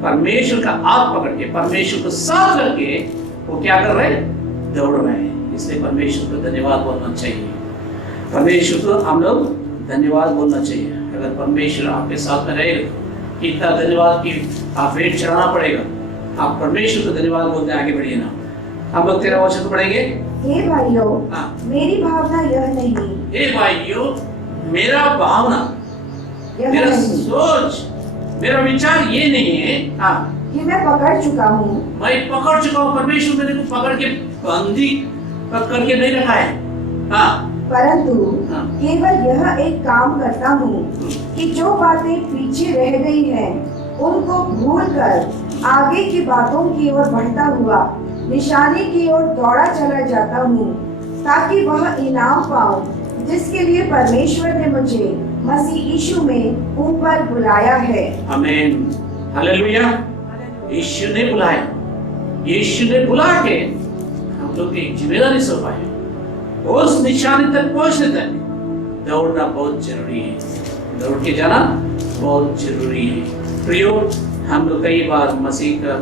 परमेश्वर का हाथ पकड़ के, परमेश्वर को साथ करके वो क्या कर रहे हैं, दौड़ रहे हैं। इसलिए परमेश्वर को धन्यवाद बोलना चाहिए। परमेश्वर को हम लोग धन्यवाद बोलना चाहिए। अगर परमेश्वर आपके साथ में रहेगा तो इतना धन्यवाद कि आप वेट चढ़ाना पड़ेगा। आप परमेश्वर को धन्यवाद बोलते आगे बढ़िए ना। हम लोग 13 वचन पढ़ेंगे। हे भाइयों, मेरी भावना यह नहीं, हे भाइयों, मेरा भावना, मेरा सोच, मेरा विचार ये नहीं है कि मैं पकड़ चुका हूँ। मैं पकड़ चुका हूँ, परमेश्वर मेरे को पकड़ के बंदी करके नहीं रखा है। परंतु केवल यह एक काम करता हूँ कि जो बातें पीछे रह गई हैं उनको भूलकर आगे की बातों की ओर बढ़ता हुआ निशाने की ओर दौड़ा चला जाता हूँ, ताकि वह इनाम पाऊं जिसके लिए परमेश्वर ने मुझे मसीह यीशु में ऊपर बुलाया है। आमीन, हालेलुया। यीशु ने बुलाया, यीशु ने बुला के हम लोग की जिम्मेदारी सौंपा है। उस निशाने तक पहुंचने तक दौड़ना बहुत जरूरी है, दौड़ के जाना बहुत जरूरी है। प्रियो, हम लोग कई बार मसीह का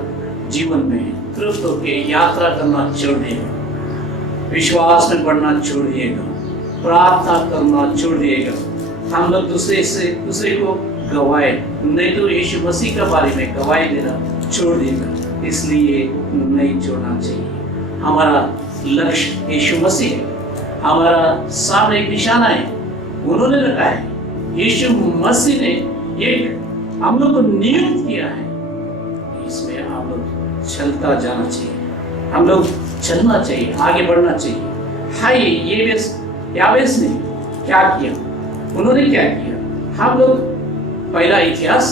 जीवन में तृप्त होकर यात्रा करना छोड़ दिएगा, विश्वास में बढ़ना छोड़ दिएगा, प्रार्थना करना छोड़ दिएगा। हम लोग दूसरे को गवाए नहीं तो यीशु मसीह के बारे में गवाही देना छोड़ देगा। इसलिए नहीं छोड़ना चाहिए। हमारा लक्ष्य यीशु मसीह है, हमारा सामने एक निशाना है, उन्होंने रखा है। यीशु मसीह ने एक हम लोग को नियुक्त किया है, इसमें हम लोग चलता जाना चाहिए, हम लोग चलना चाहिए, आगे बढ़ना चाहिए। हाय, याबेस ने क्या किया, उन्होंने क्या किया। हम लोग पहला इतिहास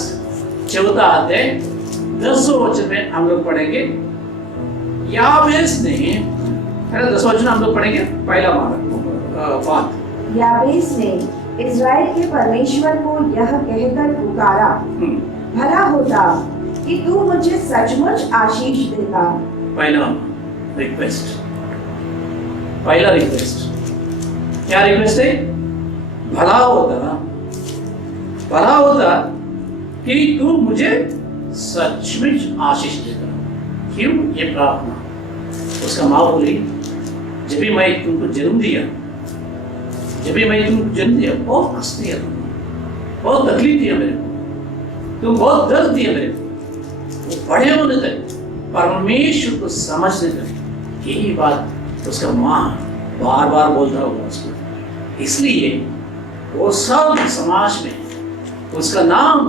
14 अध्याय 10 वचन में हम लोग पढ़ेंगे। याबेस ने, 10 वचन हम लोग पढ़ेंगे। पहला बात, याबेस ने इज़राइल के परमेश्वर को यह कहकर पुकारा, भला होता कि तू मुझे सचमुच आशीष देता। पहला रिक्वेस्ट, पहला रिक्वेस्ट क्या रिक्वेस्ट है? भला होता कि तू मुझे सचमुच आशीष देता। क्यों ये प्रार्थना? उसका माँ बोली, जब भी मैं तुमको जन्म दिया, बहुत कष्ट दिया तुमने, बहुत तकलीफ दिया मेरे को, तुम बहुत दर्द दिया मेरे को। वो बड़े होने तक, परमेश्वर को समझने तक, यही बात उसका माँ बार बार बोलता होगा उसको। इसलिए वो सब समाज में उसका नाम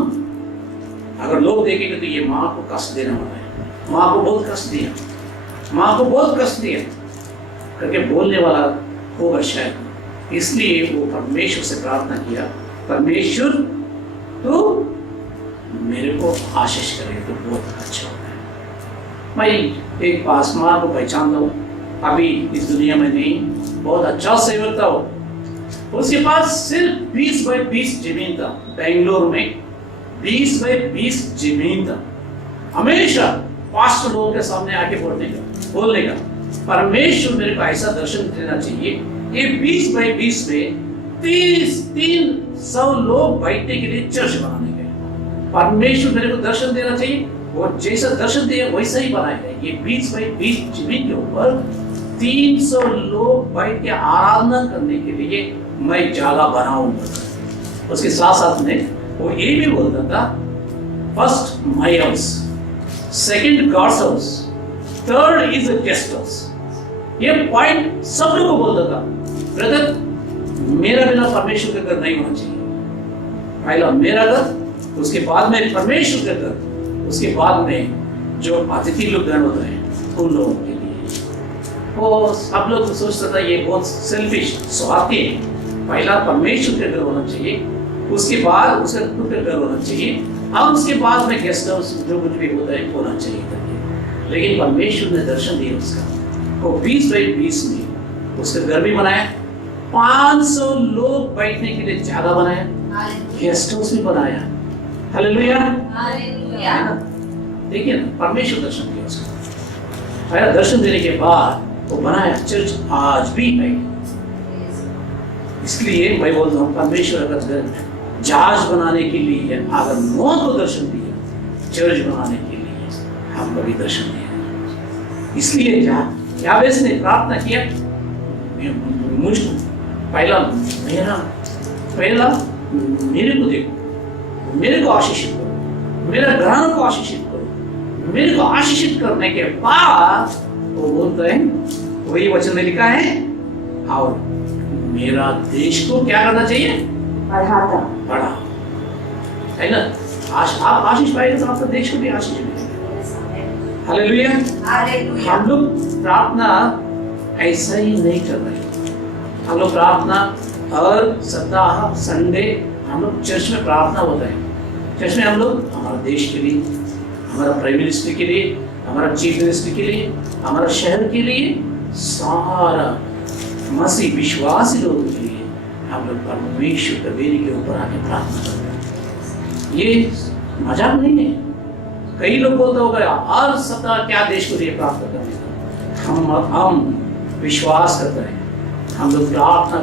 अगर लोग देखेंगे तो ये माँ को कष्ट देने वाला है, माँ को बहुत कष्ट दिया, माँ को बहुत कष्ट दिया करके बोलने वाला होगा शायद। इसलिए वो परमेश्वर से प्रार्थना किया, परमेश्वर तो मेरे को आशीष करे तो बहुत अच्छा होता है। मैं एक पासमार को पहचानता हूँ, अभी इस दुनिया में नहीं, बहुत अच्छा सेवक था वो। उसके पास सिर्फ 20 बाई 20 जमीन था, बेंगलोर में 20 बाई 20 जमीन था। हमेशा पास्टर लोगों के सामने आके बोलने का परमेश्वर मेरे को ऐसा दर्शन देना चाहिए, ये 20 बाई 20 में 300 लोग बैठने के लिए चर्च बनाने के। परमेश्वर मेरे को दर्शन देना चाहिए, वो जैसा दर्शन दिया वैसा ही बनाएगा। ये 20 बाई 20 जमीन के ऊपर 300 लोग बैठ के आराधना करने के लिए मैं जगह बनाऊंगा। उसके साथ साथ में वो ये भी बोलता था, first my house, second God's house, third is a guest house. ये पॉइंट सब लोगों को बोलता था, ब्रदर मेरा बिना परमेश्वर का घर नहीं होना चाहिए। पहला मेरा घर, उसके बाद में परमेश्वर का घर, उसके बाद में जो अतिथि लोग गण होते हैं उन लोगों के लिए। वो सब लोग सोचता था ये बहुत सेल्फिश, स्वार्थी है। पहला परमेश्वर का घर होना चाहिए, उसके बाद उसका खुद का घर होना चाहिए, और उसके बाद में गेस्ट हाउस जो कुछ भी होता है होना चाहिए। लेकिन परमेश्वर ने दर्शन दिया उसका, वो 20 बाई 20 में उसका घर भी बनाया, 500 लोग बैठने के लिए जगह बनाया, गेस्ट हाउस भी बनाया। हालेलुया, देखिए ना, परमेश्वर दर्शन दिया उसको। पहला दर्शन देने के बाद वो बनाया चर्च, आज भी है। इसलिए मैं बोलता हूँ परमेश्वर अगर जहाज बनाने के लिए अगर मौत को दर्शन दिया, चर्च बनाने के लिए हमको भी दर्शन दिया। इसलिए याबेस ने प्रार्थना किया, मुझको पहला मेरे को देखो, मेरे को आशीषित करो, मेरा घराना को आशीषित करो। मेरे को आशीषित करने के बाद वो बोलता है, वही वचन में लिखा है, और मेरा देश को क्या करना चाहिए? बढ़ा, है ना? आप आशीष पाएंगे तो आपका देश को भी आशीष मिलेगा। हालेलुया। हम लोग प्रार्थना ऐसा ही नहीं कर रहे। हम लोग प्रार्थना हर सप्ताह संडे हम लोग चर्च में प्रार्थना होता है। चर्च में हम लोग हमारे देश के लिए, हमारा प्राइम मिनिस्टर के लिए, हमारा चीफ मिनिस्टर के लिए, हमारा शहर के लिए, सारा मसीह विश्वासी लोगों के लिए हम लोग परमेश्वर के बेरी के ऊपर आके प्रार्थना करते हैं। ये मजाक नहीं है। कई लोग बोलते होगा हर सप्ताह क्या देश को लिए प्रार्थना करने का। हम विश्वास करते हैं, हम लोग प्रार्थना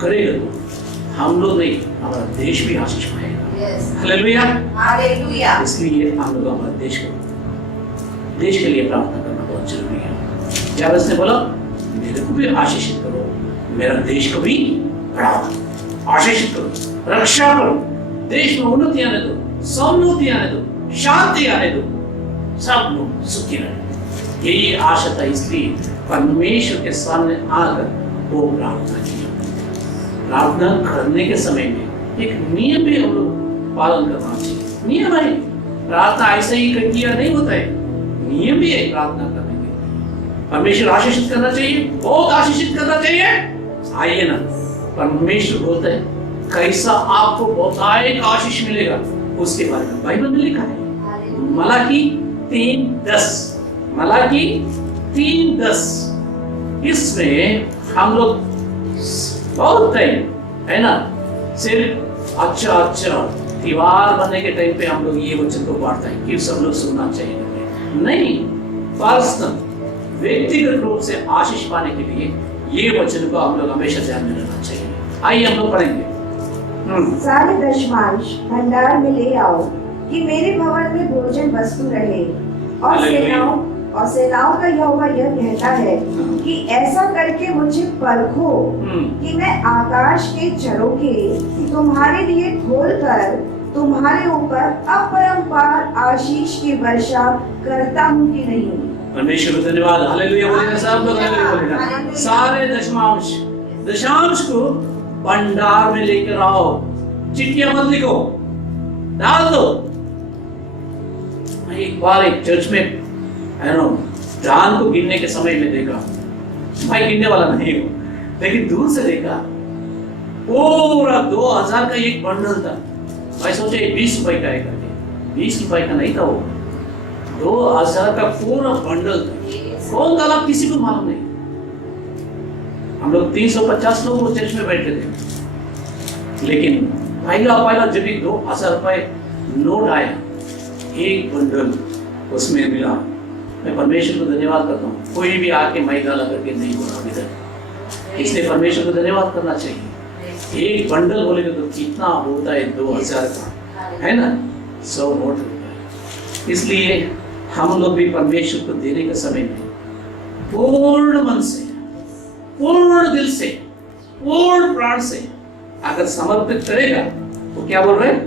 करेंगे तो हम लोग नहीं, हमारा देश भी आशीष पाएगा। हालेलुया। इसलिए हम लोग हमारे देश के लिए प्रार्थना करना बहुत जरूरी है। याबेस ने बोला, मेरे को भी आशीषित करो, मेरा देश को भी बढ़ाओ, आशीषित करो, रक्षा करो, देश में उन्नति आने दो, समृद्धि आने दो, शांति आने दो, सब लोग सुखी रहे। यही आशा था। इसलिए परमेश्वर के सामने आकर वो प्रार्थना की। प्रार्थना करने के समय में एक नियम भी हम लोग पालन करना चाहिए। नियम है, प्रार्थना ऐसे ही किया नहीं होता है, नियम भी है प्रार्थना करने के। परमेश्वर आशीषित करना चाहिए, बहुत आशीषित करना चाहिए, आइए ना, परमेश्वर बोलते हैं कैसा आपको बहुतायत आशीष मिलेगा उसके बारे में बाइबल में लिखा है। मलाकी 3:10, मलाकी 3:10। इसमें हम लोग बहुत टाइम है ना, सिर्फ अच्छा त्योहार बनने के टाइम पे हम लोग ये वचन को पढ़ते हैं कि सब लोग सुनना चाहिए। नहीं, पर्सनल व्यक्तिगत रूप से आशीष पाने के लिए ये वचन को हम लोग हमेशा ध्यान में रखना चाहिए। आइए हम लोग पढ़ेंगे। सारे दशमांश भंडार में ले आओ कि मेरे भवन में भोजन वस्तु रहे। और सेनाओं का यहोवा यह कहता है कि ऐसा करके मुझे परखो कि मैं आकाश के झरोखे तुम्हारे लिए खोलकर तुम्हारे ऊपर अपरंपार आशीष की वर्षा करता हूँ कि नहीं। परमेश्वर को धन्यवाद। हालेलुया बोलेगा सब लोग, हालेलुया बोलेगा। सारे दशांश को भंडार में लेकर आओ। चिट्ठियां मत लिखो, डाल दो। मैं एक बार एक चर्च में धान को गिनने के समय में देखा, मैं गिनने वाला नहीं हूँ लेकिन दूर से देखा, पूरा 2000 का एक बंडल था। मैं सोचे 20 रुपए का है करके, 20 रुपए का नहीं था वो, 2000 का पूरा बंडल था। कौन डाला किसी को मालूम नहीं। हम लोग 350 लोग वो चर्च में बैठे थे, लेकिन पहला जब 2000 रुपए नोट आया, एक बंडल उसमें मिला। मैं परमेश्वर को धन्यवाद करता हूँ। कोई भी आके मैं डाला करके नहीं बोला अभी तक, इसलिए परमेश्वर को धन्यवाद करना चाहिए। एक बंडल बोलेगा तो कितना होता है, 2000 का है ना, 100 नोट होता है। इसलिए हम लोग भी परमेश्वर को देने के समय में पूर्ण मन से, पूर्ण दिल से, पूर्ण प्राण से अगर समर्पित करेगा तो क्या बोल रहे हैं,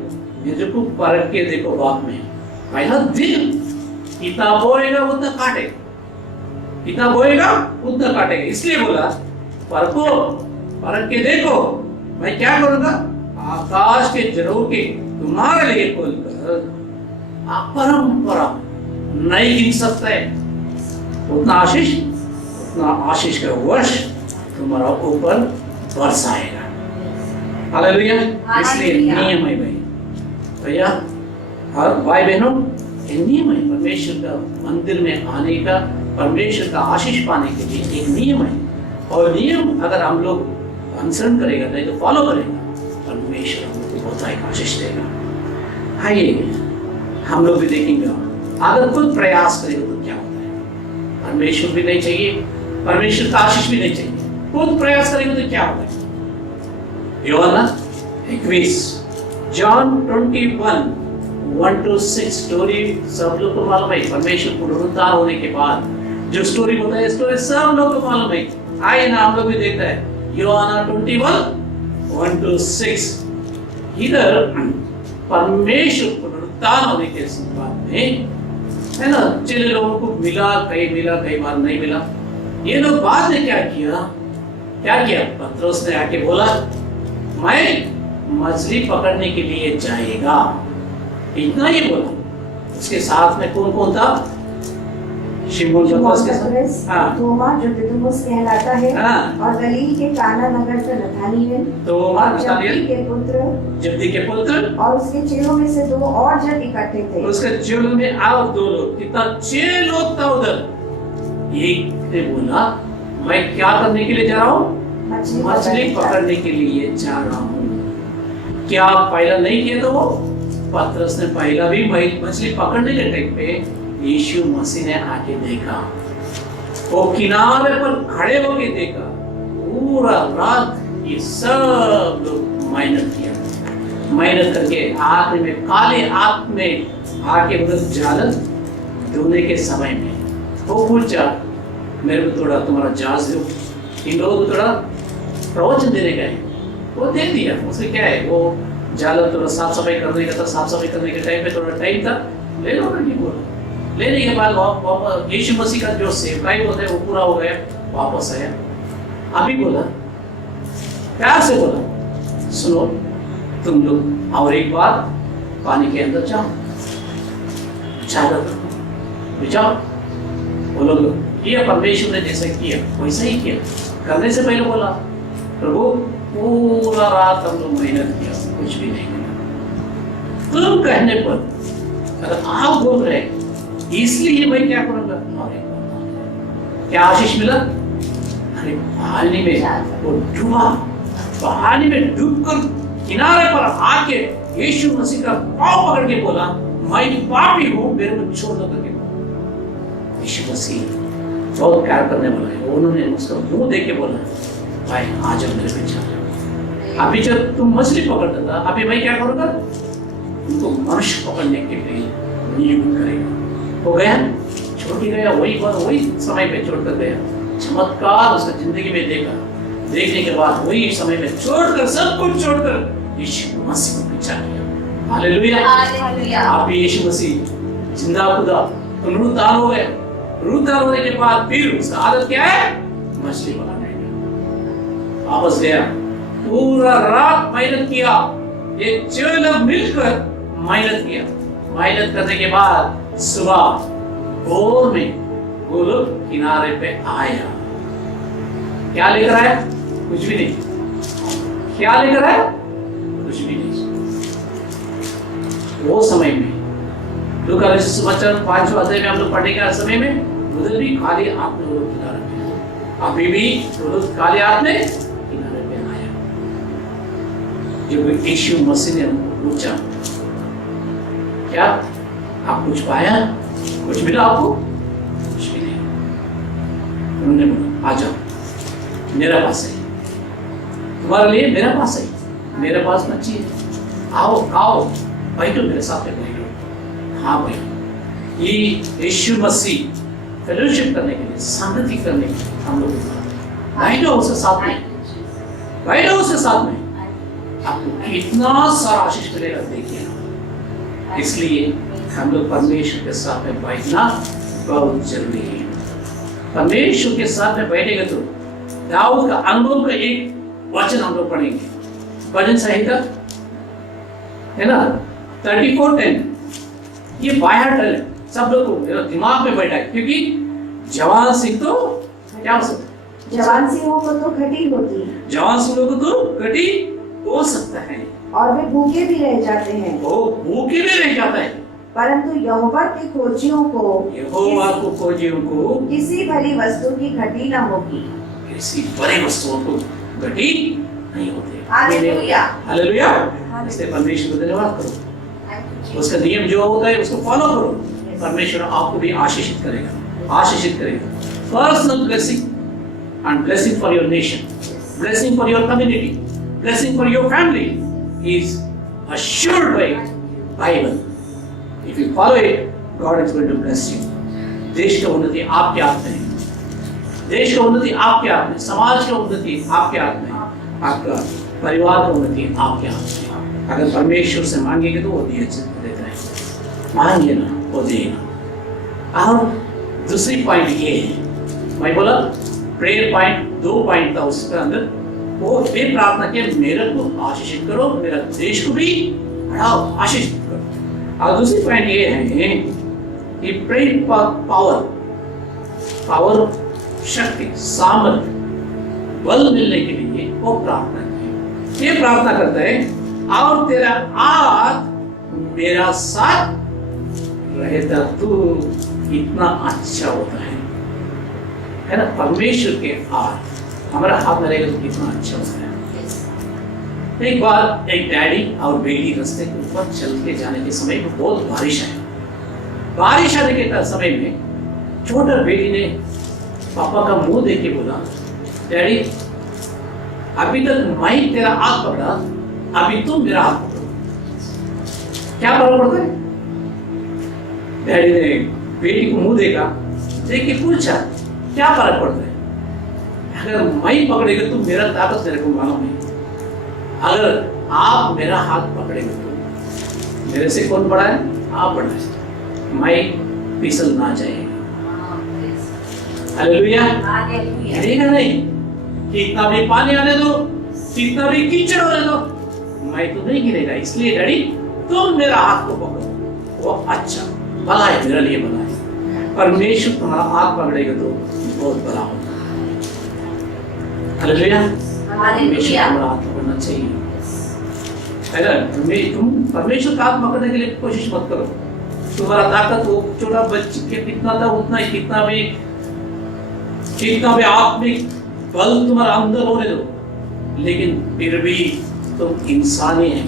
मुझे को परख के देखो बाप में। पहला दिल कितना बोएगा उतना काटेगा, कितना बोएगा उतना काटेगा। इसलिए बोला परखो, परख के देखो। मैं क्या करूंगा, आकाश के झरोखे तुम्हारे लिए खोलकर अपरंपरा नहीं गिन सकता है उतना आशीष का वर्ष तुम्हारा ऊपर बरसाएगा। हालेलुया। इसलिए नियम है भाई भैया और भाई बहनों, ये नियम है परमेश्वर का मंदिर में आने का, परमेश्वर का आशीष पाने के लिए एक नियम है। और नियम अगर हम लोग अनुसरण करेगा, नहीं तो फॉलो करेगा, परमेश्वर हमको बहुत सारी आशीष देगा। आइए हम लोग भी देखेंगे, अगर खुद प्रयास करेगा तो क्या होता है। परमेश्वर भी नहीं चाहिए, परमेश्वर का आशीष भी नहीं चाहिए, खुद प्रयास करेगा तो क्या होता है। यूहन्ना 21, जॉन 21:1-6 स्टोरी सब लोग को मालूम है। परमेश्वर पुनरुद्धार होने के बाद जो स्टोरी होता है, स्टोरी सब लोग को मालूम है। आइए ना हम लोग भी देखते हैं यूहन्ना 21:1-6। इधर परमेश्वर पुनरुत्थान होने के बाद में है ना, चेले लोगों को मिला, कई बार नहीं मिला। ये लोग बाद में क्या किया, पतरस ने आके बोला मैं मछली पकड़ने के लिए जाएगा, इतना ही बोला। उसके साथ में कौन था, शिमोन पतरस के साथ, थोमा जो दिदुमुस कहलाता है, और गलील के काना नगर से नथानिएल, जब्दी के पुत्र, और उसके चेलों में से 2 और जन इकट्ठे थे। उसके चेलों में और 2 लोग, कितना 6 लोग था उधर। एक ने बोला मैं क्या करने के लिए जा रहा हूँ, मछली पकड़ने के लिए जा रहा हूँ। क्या पहला नहीं किया था वो, पतरस ने पहला भी मछली पकड़ने के टाइम पे यीशु मसीह ने आके देखा, वो किनारे पर खड़े होके देखा, पूरा रात ये सब लोग मेहनत करके आखिर में काले आंख में आके उधर जाल धोने के समय में वो पूछा मेरे को थोड़ा तुम्हारा जाज दो, इन लोगों को थोड़ा प्रवचन देने का है। वो दे दिया। उसके क्या है, वो जाल थोड़ा साफ सफाई करने का था, साफ सफाई करने के टाइम पे थोड़ा टाइम था, ले लो करके बोला। लेने के बाद वापस यीशु मसीह का जो सेवकाई होता है वो पूरा हो गया, वापस आया। अभी बोला, प्यार से बोला सुनो तुम लोग और एक बार पानी के अंदर जाओ, जाओ। वो लोग किया, परमेश्वर ने जैसा किया वैसा ही किया। करने से पहले बोला प्रभु पूरा रात हम लोग मेहनत किया, कुछ भी नहीं मिला। तुम कहने पर अगर आप बोल रहे इसलिए मैं क्या करूंगा, क्या आशीष मिला? अरे पानी में वो डूबा, पानी में डूबकर किनारे पर आके यीशु मसीह का पांव पकड़ के बोला, मैं पापी हूं, मेरे को छोड़ दो करके बोला। यीशु मसीह बहुत प्यार करने वाला है, उन्होंने उसका मुंह देख के बोला, भाई आ जाओ मेरे पीछे। अभी जब तुम मछली पकड़ता था, अभी मैं क्या करूंगा, तुमको मनुष्य पकड़ने के लिए नियुक्त करेगा। हो गया, छोड़ के गया, वही समय पे छोड़कर गया। चमत्कार उसका जिंदगी में देखा, देखने के बाद वही समय में छोड़कर, सब कुछ छोड़कर यीशु मसीह को पीछा किया। हालेलुया। आप यीशु मसीह जिंदा खुदा पुनरुत्थान हो गए। पुनरुत्थान होने के बाद फिर उसका आदत क्या है, मछली पकड़ने का। वापस गया, पूरा रात मेहनत किया, एक 6 लोग मिलकर मेहनत किया। मेहनत करने के बाद सुबह भोर में वो लोग किनारे पे आया। क्या लेकर आया? कुछ भी नहीं। क्या लेकर आया? कुछ भी नहीं। वो समय में लूका रचित सुसमाचार 5वां अध्याय में हम लोग पढ़ने के समय में उधर भी खाली हाथ में वो लोग किनारे पे, अभी भी वो लोग खाली हाथ में किनारे पे आया। जब यीशु मसीह ने उनको पूछा, क्या आप कुछ पाया, कुछ मिला आपको? कुछ भी नहीं। उन्होंने बोला, आ जाओ मेरे पास है, तुम्हारे लिए मेरे पास है, मेरे पास मच्छी है, आओ खाओ, बैठो मेरे साथ में बैठो। हाँ भाई, ये यीशु मसीह फेलोशिप करने के लिए, संगति करने के लिए हम लोग बैठो उसके साथ में, बैठो उसके साथ में, आपको कितना सारा आशीष मिलेगा देखिए। इसलिए हम लोग परमेश्वर के साथ में बैठना बहुत जरूरी है। परमेश्वर के साथ में बैठेगा तो दाऊद का अनुभव का एक वचन हम लोग पढ़ेंगे, भजन संहिता है ना 34:10। ये बाहर टल सब लोग को दिमाग में बैठा है, क्योंकि जवान सिंह तो क्या हो सकता है, जवान सिंहों को तो घटी होती है, जवान सिंहों को तो घटी हो सकता है, और वे भूखे भी रह जाते हैं, वो भूखे भी रह जाता है, परंतु यहोवा के खोजियों को, यहोवा को खोजियों को किसी भली वस्तु की घटी न होगी। किसी बड़ी वस्तुओं को घटी नहीं होती। हालेलुया। हालेलुया। इसलिए परमेश्वर को धन्यवाद करो, उसका नियम जो होता है उसको फॉलो करो, परमेश्वर आपको भी आशीषित करेगा, आशीषित करेगा। Personal blessing and blessing for your nation, blessing for your community, blessing for your family is assured by Bible. If you follow it, God is going to bless you. देश का उन्नति आपके हाथ में है, देश का उन्नति आपके हाथ में, समाज का उन्नति आपके हाथ में, आपका परिवार का उन्नति आपके हाथ में। अगर परमेश्वर से मांगेंगे तो वो देता है, मांगे ना वो देगा। और दूसरी पॉइंट ये है, मैं बोला प्रेयर पॉइंट 2 पॉइंट था उसके अंदर, वो ये प्रार्थना के मेरे को आशीषित करो, मेरा देश को भी बढ़ाओ, आशीषित करो। और दूसरी पॉइंट ये है कि प्रेयर पावर, शक्ति, सामर्थ्य, बल मिलने के लिए वो प्रार्थना है। ये प्रार्थना करता है, और तेरा हाथ मेरा साथ रहता तो कितना अच्छा होता है ना। परमेश्वर के हाथ हमारा हाथ में रहेगा तो कितना अच्छा होता है। एक बार एक डैडी और बेटी रास्ते के ऊपर चल के जाने के समय में बहुत बारिश आई। बारिश आने के समय में छोटा बेटी ने पापा का मुंह देख के बोला, डैडी अभी तक मैं तेरा हाथ पकड़ा, अभी तुम मेरा हाथ पकड़ो, क्या फर्क पड़ता है? डैडी ने बेटी को मुंह देखा, देख के पूछा क्या फर्क पड़ता है? अगर मैं पकड़ेगा तो मेरा ताकत मेरे को मालूम है, अगर आप मेरा हाथ पकड़ेंगे तो मेरे से कौन बड़ा है? आप बड़ा है, मैं फिसल ना जाएगा। हालेलुया। हालेलुया। नहीं कि इतना भी पानी आने दो, इतना भी कीचड़ होने दो, मैं तो नहीं गिरेगा। इसलिए डैडी तुम मेरा हाथ को पकड़ो, वो अच्छा भला है, मेरे लिए भला है। परमेश्वर तुम्हारा हाथ पकड़ेगा तो बहुत भला होगा। हालेलुया। परमेश्वर हालेलुया। हमारा हाथ पकड़ना चाहिए। है ना? तुम परमेश्वर का हाथ पकड़ने के लिए कोशिश मत करो। तुम्हारा ताकत वो छोटा बच्चे के कितना था उतना ही, कितना भी आत्मिक बल तुम्हारा अंदर होने दो, लेकिन फिर भी तुम इंसानी है,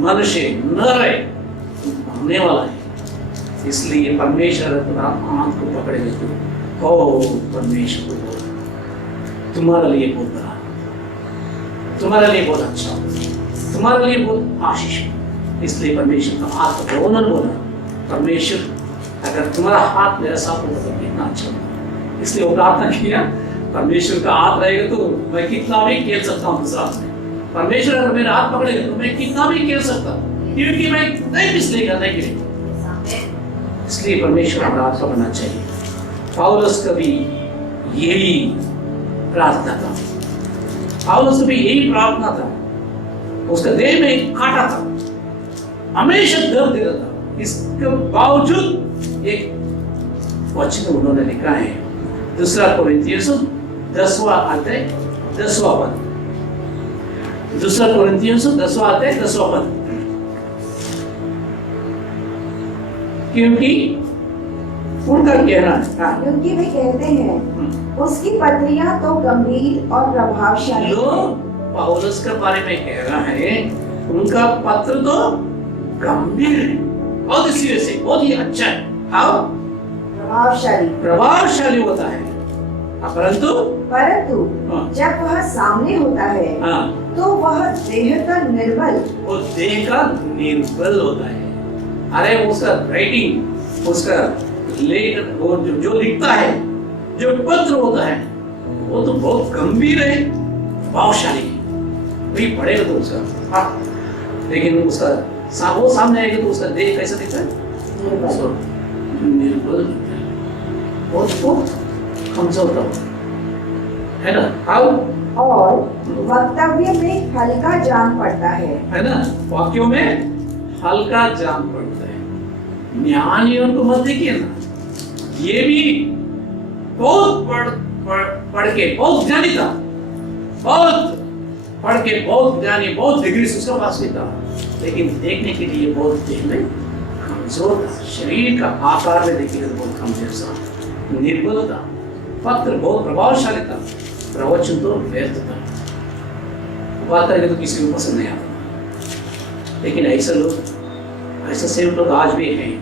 मनुष्य नर है, होने वाला है। इसलिए परमेश्वर तुम्हारा हाथ को पकड़ेगा तो ओ परमेश्वर तुम्हारे लिए बहुत बड़ा, तुम्हारे लिए बहुत अच्छा, तुम्हारे लिए बहुत आशीष। इसलिए परमेश्वर का हाथ पकड़ो। उन्होंने बोला परमेश्वर अगर तुम्हारा हाथ मेरे साथ होगा तो कितना अच्छा होगा। इसलिए वो प्रार्थना किया परमेश्वर का हाथ रहेगा तो मैं कितना भी खेल सकता हूँ दूसरा हाथ में। परमेश्वर अगर मेरा हाथ पकड़ेगा तो मैं कितना भी खेल सकता हूँ, क्योंकि मैं नहीं फिसलेगा, नहीं गिरेगा। इसलिए परमेश्वर हमारा हाथ पकड़ना चाहिए। पौलुस का भी यही प्रार्थना था, पौलुस का भी यही प्रार्थना था। उसका देह में एक कांटा था, हमेशा दर्द देता था। इसके बावजूद एक वचन उन्होंने लिखा है, 2 कोरिन्थियों 10वां अध्याय 10वां पद, 2 कोरिन्थियों 10वां अध्याय 10वां पद। क्योंकि उनका कहना है, क्योंकि वे कहते हैं उसकी पत्रियां तो गंभीर और प्रभावशाली लोग पौलुस के बारे में कह रहा है उनका पत्र तो गंभीर है, बहुत सीरियस है, बहुत ही अच्छा है। हाँ, प्रभावशाली होता है, परंतु परंतु जब वह सामने होता है तो वह देह का निर्बल, वो देह का निर्बल होता है। अरे उसका राइटिंग, उसका लेख, वो जो लिखता है, जो पत्र होता है, वो तो बहुत गंभीर है, प्रभावशाली है। वही पढ़ेगा तो उसका, हाँ, लेकिन उसका वो सामने आएगा तो उसका देह कैसा दिखता है? निर्बल, बहुत कमजोर था, है ना? आओ, और वक्तव्य में हल्का जान पड़ता है ना? वाक्यों में हल्का जान पड़ता है। ज्ञानियों को मत देखिए ना, ये भी बहुत पढ़ के बहुत ज्ञानी था, बहुत पढ़ के बहुत ज्ञानी, बहुत डिग्री उसका पास भी था, लेकिन देखने के लिए बहुत देह में कमजोर था। शरीर का आकार में देखिए तो बहुत कमजोर था, निर्बल था। पत्र बहुत प्रभावशाली था, प्रवचन तो व्यर्थ था, बात करेंगे तो किसी को पसंद नहीं आता। लेकिन ऐसे लोग, ऐसे सेवक लोग आज भी हैं।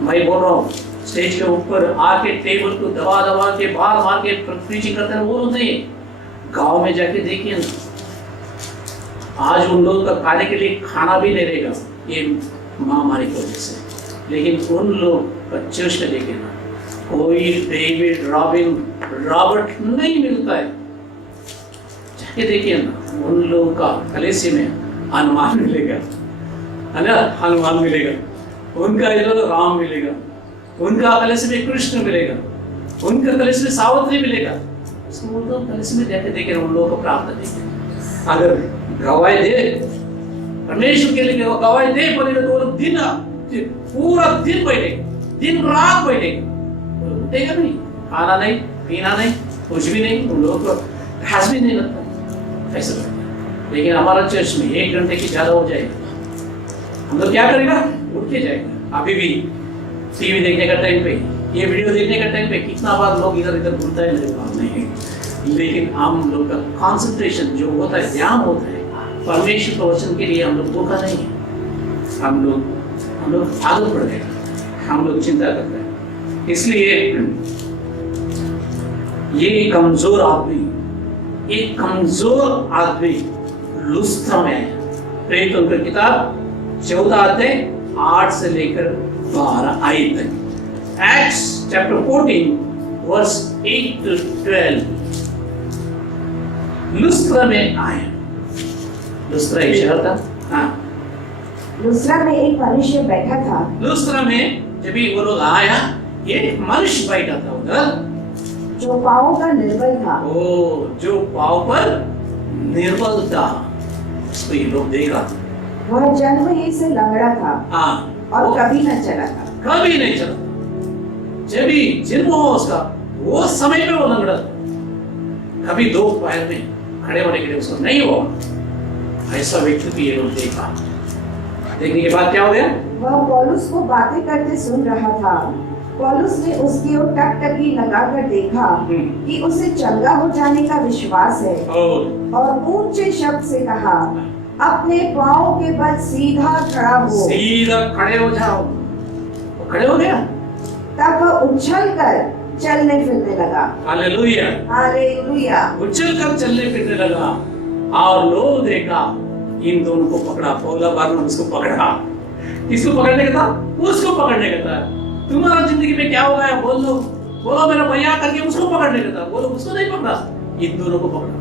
मैं बोल रहा हूँ, स्टेज के ऊपर आके टेबल को दबा दबा के बार बार के प्रीचिंग करते हैं, वो लोग नहीं। गांव में जाके देखिए ना, आज उन लोगों का खाने के लिए खाना भी नहीं रहेगा ये महामारी की वजह से, लेकिन उन लोग का चर्च में देखिए ना, कोई डेविड, रॉबर्ट नहीं मिलता है। जाके देखिए ना, उन लोगों का कलीसिया में हनुमान मिलेगा, है ना? हनुमान मिलेगा, उनका इधर राम मिलेगा, उनका कलीसिया में कृष्ण मिलेगा, उनका कलीसिया में सावित्री मिलेगा। उसको तो कलीसिया में जाके देखिए ना, उन लोगों को प्रार्थना देखिए। अगर गवाही दे परमेश्वर के लिए, गवाही दे बोलेगा तो वो लोग पूरा दिन बैठेगा, दिन रात बैठेगा, उठेगा नहीं, खाना नहीं, पीना नहीं, कुछ भी नहीं। उन लोगों को घास भी नहीं लगता, ऐसा लगता। लेकिन हमारा चर्च में 1 घंटे की ज्यादा हो जाएगा, हम लोग क्या करेगा? उठ के जाएगा। अभी भी टीवी देखने का टाइम पे, ये वीडियो देखने का टाइम पे कितना बार लोग इधर इधर घूमता है, मेरे पास नहीं है। लेकिन हम लोग का कॉन्सेंट्रेशन जो होता है, ध्यान होता है परमेश्वर के वचन के लिए, हम लोग धोखा नहीं है। हम लोग आदत पड़ गए, हम लोग चिंता करते हैं। इसलिए ये कमजोर आदमी लुस्त्रा में आया। प्रेरितों की किताब 14 अध्याय 8 से लेकर 12 आयत तक। Acts chapter 14 verse 8 to 12। Lystra में आया। लुस्त्रा एक शहर था, हाँ। लुस्त्रा में एक मनुष्य बैठा था। लुस्त्रा में जब वो लोग आया, एक मनुष्य बैठा था उधर, जो पाँव का निर्बल था। ओ, जो पाँव पर निर्बल था, उसको ये लोग देखा। वह जन्म ही से लंगड़ा था, हाँ, और कभी न चला था। कभी नहीं चला। जब भी जन्म हुआ उसका, वो समय पे वो लंगड़ा था। कभी 2 पैर में, खड़े होने के लिए उसको नहीं हुआ। ऐसा व्यक्ति भी ये लोग देखा। देखने के बाद क्या हो गया? वह पौलुस को बातें करते सुन रहा था। पौलुस ने उसकी ओर टकटकी लगाकर देखा कि उसे चंगा हो जाने का विश्वास है, और ऊंचे शब्द से कहा, अपने पाँव के बल सीधा खड़ा हो। सीधा खड़े हो जाओ। वो खड़े हो गया। तब वह उछलकर चलने फिरने लगा। हालेलुया। हालेलुया। उछलकर चलने फिरने लगा और लोग देखा, इन दोनों को पकड़ा। पौला बारनबास उसको पकड़ा। किसको पकड़ने का था? उसको पकड़ने का था। तुम्हारा जिंदगी में क्या हो गया? बोलो मेरा भैया करके उसको पकड़ने का था। बोलो उसको नहीं पकड़ा, इन दोनों को पकड़ा।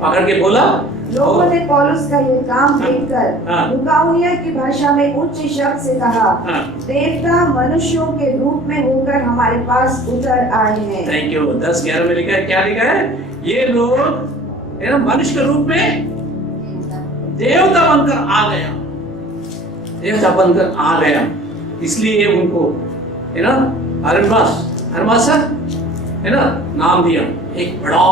पकड़ के बोला, लोगों ने पौलुस का यह काम देखकर लुकाउनिया की भाषा में उच्च शब्द से कहा, देवता मनुष्यों के रूप में होकर हमारे पास उतर आए हैं। Thank you. 10-11 में लिखा है, क्या लिखा है? ये लोग मनुष्य के रूप में देवता बनकर आ गया। देवता बनकर आ गया, इसलिए उनको है ना हरमास है ना नाम दिया। एक बड़ा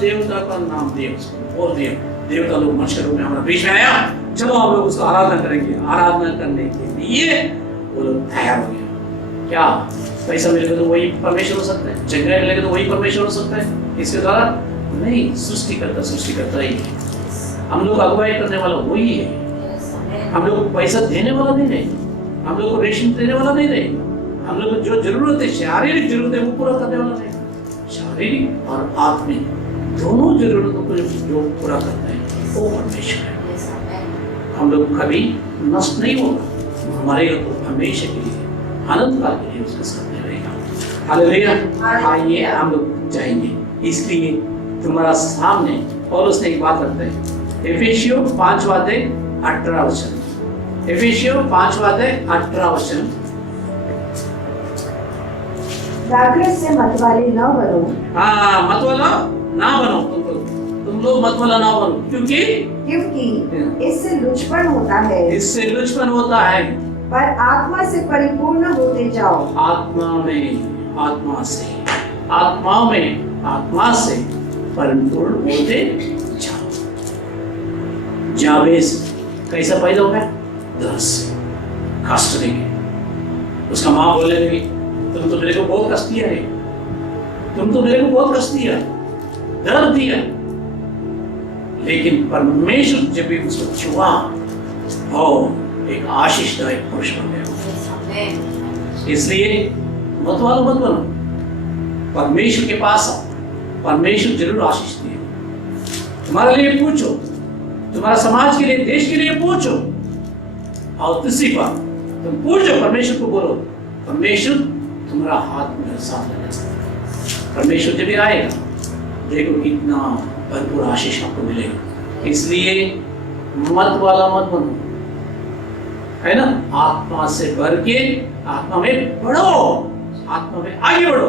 देवता का नाम दिया उसको, बोल दिया देवता लोग मनुष्य रूप में हमारा बीच में आया, चलो आप लोग उसका आराधना करेंगे। आराधना करने के लिए वो लोग तैयार हो गया। क्या पैसा मिलेगा तो वही परमेश्वर हो सकता है? जगह मिलेगा तो वही परमेश्वर हो सकता है? इसके द्वारा नहीं, सृष्टि करता ही है। हम लोग अगुवाई करने वाला वही है। हम लोग पैसा देने वाला नहीं रहे, हम लोग को रेशन देने वाला नहीं रहे, हम लोग को जो जरूरत है, शारीरिक जरूरत है, वो पूरा करने वाला नहीं। शारीरिक और आत्मिक दोनों जरूरतों को जो पूरा करता है वो परमेश्वर है। हम लोग कभी नष्ट नहीं होगा, हमारे तो हमेशा के लिए, अनंत काल के लिए उसके साथ में रहेगा। हालेलुया। आइए हम लोग जाएंगे। इसलिए तुम्हारा सामने पौलुस ने एक बात रखते हैं, एफेसियों 5:18। एफेसियों 5:18। दाखरस से मतवाले न बनो। हाँ, मतवाला ना बनो। तुम लोग मतवाला ना बनो। क्योंकि इससे लुचपन होता है। इससे लुचपन होता है। पर आत्मा से परिपूर्ण होते जाओ। आत्मा से परिपूर्ण होते जाओ। जावेस कैसा पैदा हो गया? 10 कष्ट देंगे। उसका माँ बोले लगी, तुम तो मेरे को बहुत कष्ट दिया है, तुम तो मेरे को बहुत कष्ट दिया, दर्द दिया। लेकिन परमेश्वर जब भी उसको छुआ और एक आशीषदायक पुरुष बन गया। इसलिए मत बनो, परमेश्वर के पास आओ, परमेश्वर जरूर आशीष दिए। तुम्हारे लिए पूछो, तुम्हारा समाज के लिए, देश के लिए पूछो। और तीसरी बात, तुम पूछो, परमेश्वर को बोलो, परमेश्वर तुम्हारा हाथ मेरे साथ लगा। परमेश्वर जब भी आएगा, देखो कितना भरपूर आशीष आपको मिलेगा। इसलिए मत बनो, है ना? आत्मा से भर के आत्मा में बढ़ो, आत्मा में आगे बढ़ो,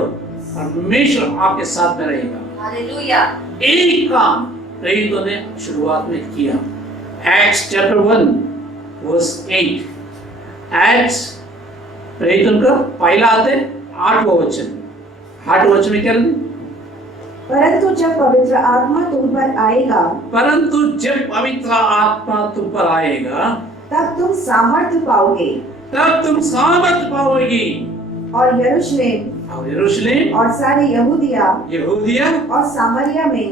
परमेश्वर आपके साथ में रहेगा। हालेलुया। एक काम प्रेरितों ने शुरुआत में किया। Acts chapter 1 verse 8। एक्ट्स प्रेरितों का पहला आते 8वां वचन। 8वां वचन में क्या लिखा? परंतु जब पवित्र आत्मा तुम पर आएगा, तब तुम सामर्थ्य पाओगे। और यरूशलेम और सारे यहूदिया और सामरिया में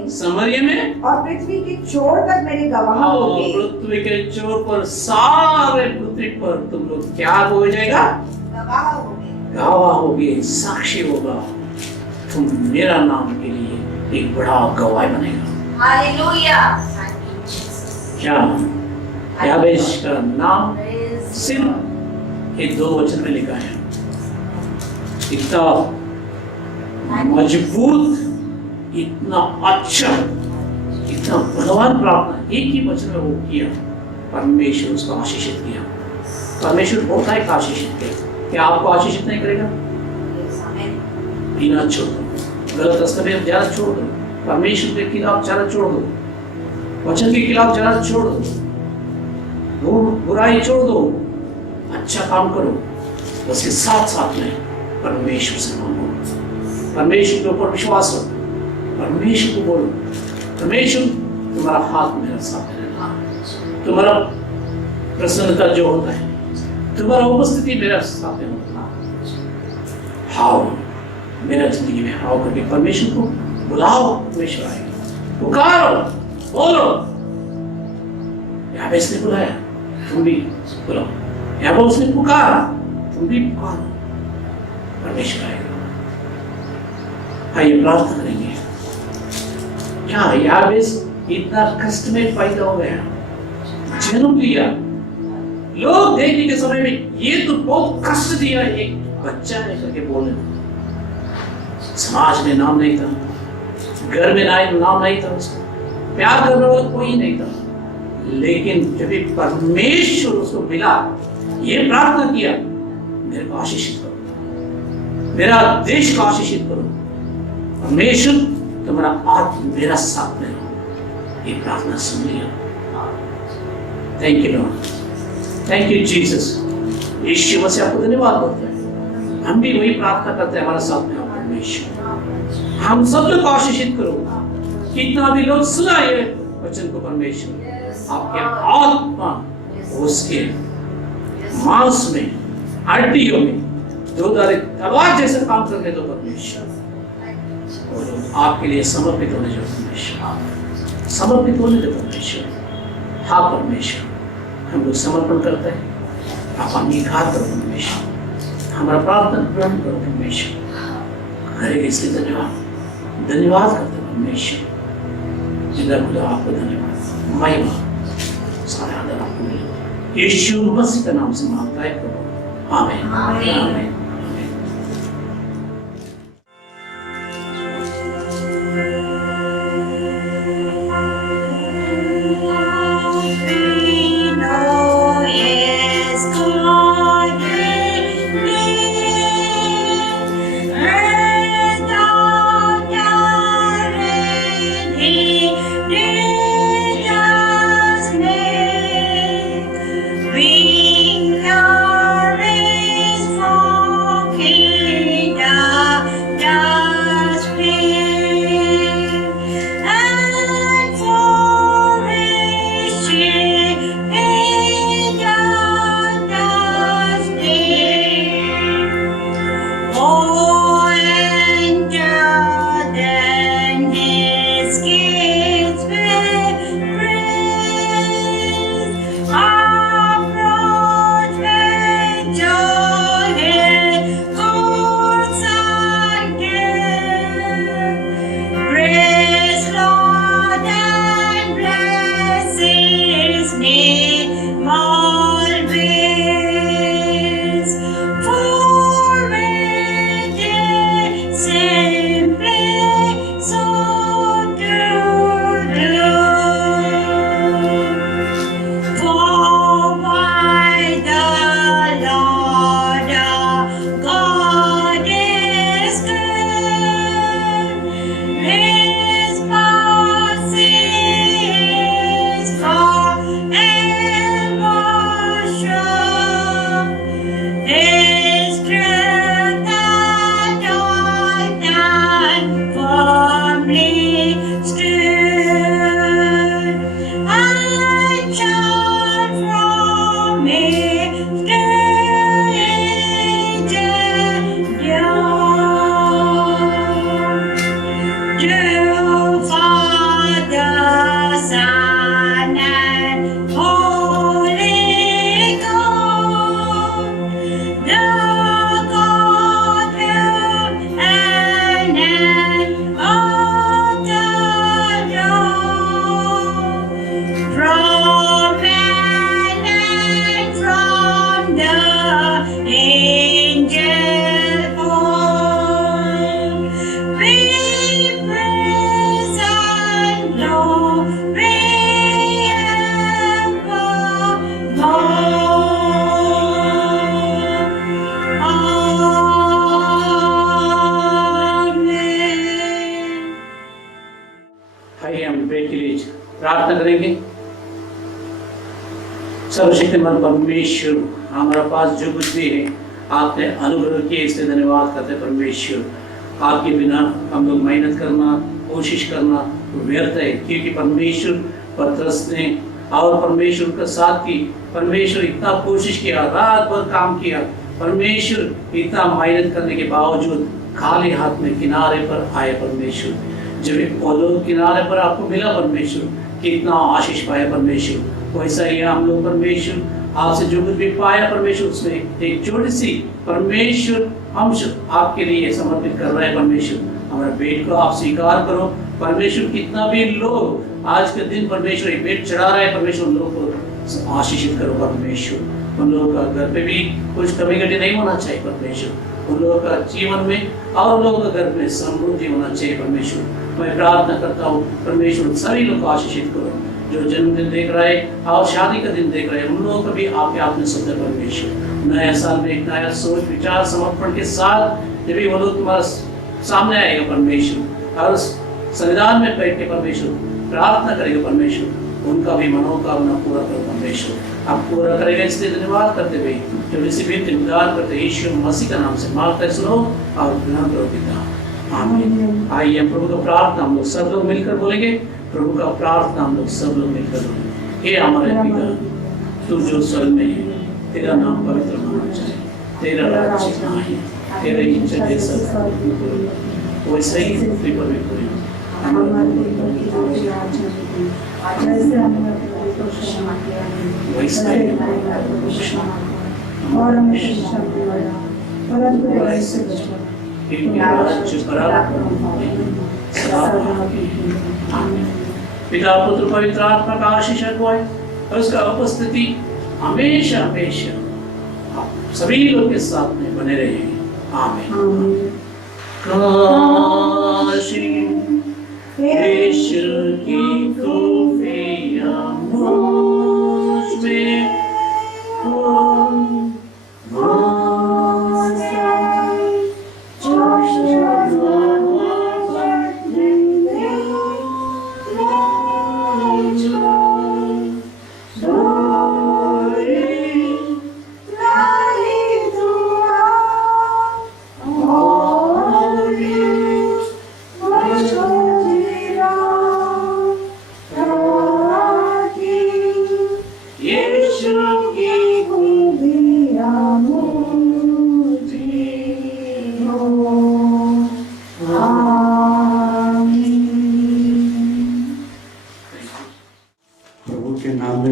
और पृथ्वी के छोर तक मेरे गवाह होंगे। पृथ्वी के छोर पर, सारे पृथ्वी पर तुम लोग क्या हो जाएगा? गवाह होगे, साक्षी होगा। तुम मेरा नाम के लिए एक बड़ा गवाह बनेगा। हालेलुया। क्या याबेश का नाम सिर्फ ये 2 वचन में लिखा है। इतना मजबूत, इतना अच्छा, इतना भगवान प्रार्थना एक ही वचन में वो किया। परमेश्वर उसको आशीषित किया। परमेश्वर बहुत है आशीषित किया। क्या आपको आशीषित नहीं करेगा? बिना छोड़ दो, गलत रास्ते में जाना छोड़ दो, परमेश्वर के खिलाफ जाना छोड़ दो, वचन के खिलाफ जाना छोड़ दो, बुराई छोड़ दो, अच्छा काम करो। उसके साथ साथ में परमेश्वर से मांगो, परमेश्वर के ऊपर विश्वास रखो, परमेश्वर को बोलो, परमेश्वर तुम्हारा हाथ मेरे साथ रहना, तुम्हारा प्रसन्नता जो होता है, तुम्हारा उपस्थिति मेरे साथ होना। हाओ मेरा जिंदगी में हाओ करके परमेश्वर को बुलाओ, परमेश्वर आएगा। पुकारो, बोलो। याबेस ने बुलाया, तुम भी बुलाओ। याबेस ने पुकारा, तुम भी पुकारो, परमेश्वर आएगा। आइए प्रार्थना करेंगे। क्या याबेस इतना कष्ट में पैदा हो गया, जन्म लिया, लोग देखने के समय में ये तो बहुत कष्ट दिया, एक बच्चा है करके बोलने, समाज में नाम नहीं था, घर में नाम नहीं था, उसको प्यार करने वाला कोई नहीं था। लेकिन जब परमेश्वर उसको मिला, ये प्रार्थना किया, मेरे को आशीषित करो, मेरा देश को आशीषित करो, परमेश्वर तुम्हारा आत्मा मेरा साथ में रहो। ये प्रार्थना सुन लिया। Thank you lord, thank you Jesus. Yeshu Masih आपको धन्यवाद करते हैं। हम भी वही प्रार्थना करते हैं, हमारा साथ में आप परमेश्वर, हम सब लोग आशीषित करो। कितना भी लोग सुना ये वचन को, परमेश्वर आपके आत्मा उसके मांस में, हड्डियों में दो-धारी तलवार जैसे काम करने दो परमेश्वर, और आपके लिए समर्पित होने दो परमेश्वर, समर्पित होने दो परमेश्वर। हाँ परमेश्वर, हम लोग समर्पण करते हैं, आप अंगीकार करो परमेश्वर, हमारा प्रार्थना ग्रहण करो परमेश्वर। करेंगे इसलिए धन्यवाद, धन्यवाद करते परमेश्वर। जिंदा खुदा आपको धन्यवाद, महिमा सारा आदर आपको मिले। यीशु मसीह का नाम से मांगता है प्रभु, आमीन, आमीन। प्रार्थना करेंगे। सर्वशक्तिमान परमेश्वर, हमारे पास जो कुछ भी है आपने अनुग्रह किए, इसलिए धन्यवाद करते परमेश्वर। आपके बिना हम लोग मेहनत करना, कोशिश करना व्यर्थ है, क्योंकि परमेश्वर पतरस ने और परमेश्वर का साथ की, परमेश्वर इतना कोशिश किया, रात भर काम किया, परमेश्वर इतना मेहनत करने के बावजूद खाली हाथ में किनारे पर आए परमेश्वर। जब एक पौधों किनारे पर आपको मिला परमेश्वर, कितना आशीष पाया परमेश्वर। वैसा ही हम लोग परमेश्वर आपसे जो कुछ भी पाया परमेश्वर, उसमें एक छोटी सी परमेश्वर हम आपके लिए समर्पित कर रहे हैं परमेश्वर। हमारा भेंट को आप स्वीकार करो परमेश्वर। कितना भी लोग आज के दिन परमेश्वर एक भेंट चढ़ा रहे हैं परमेश्वर, उन लोग को आशीषित करो परमेश्वर। उन लोगों का घर पे भी कुछ कमी घटी नहीं होना चाहिए परमेश्वर। उन लोगों का जीवन में और उन लोगों का घर में समृद्धि होना चाहिए परमेश्वर। मैं प्रार्थना करता हूँ परमेश्वर सभी लोग को आशीषित करो। जो जन्मदिन देख रहे हैं और शादी का दिन देख रहे हैं, उन लोगों को भी आपके हाथ में सौंपे परमेश्वर। नया साल में एक नया सोच विचार समर्पण के साथ जब भी वो लोग तुम्हारा सामने आएगा परमेश्वर और संविधान में बैठ के परमेश्वर प्रार्थना करेगा परमेश्वर, उनका भी मनोकामना पूरा करो परमेश्वर। आप पूरा करेगा इसलिए धन्यवाद करते हुए जब इसी भी इंतजार करते यीशु मसीह का नाम से मांगते सुनो और ग्रहण करो पिता, आमीन। आइए हम प्रभु का प्रार्थना हम लोग सब लोग मिलकर बोलेंगे। प्रभु का प्रार्थना हम लोग सब लोग मिलकर बोलेंगे। हे हमारे पिता तू जो स्वर्ग में है, तेरा नाम पवित्र माना जाए, तेरा राज्य आए, तेरी इच्छा जैसा वैसे ही पृथ्वी पर भी पूरी हो। वैसे और हमें शिक्षा दिलाया, परंतु ऐसे पिता पुत्र पवित्र आत्मा का आशीष हुआ है और उसका उपस्थिति हमेशा हमेशा आप सभी लोग के साथ में बने रहे। आमीन। काशी ईश्वर की खूबियां मुझ में हो।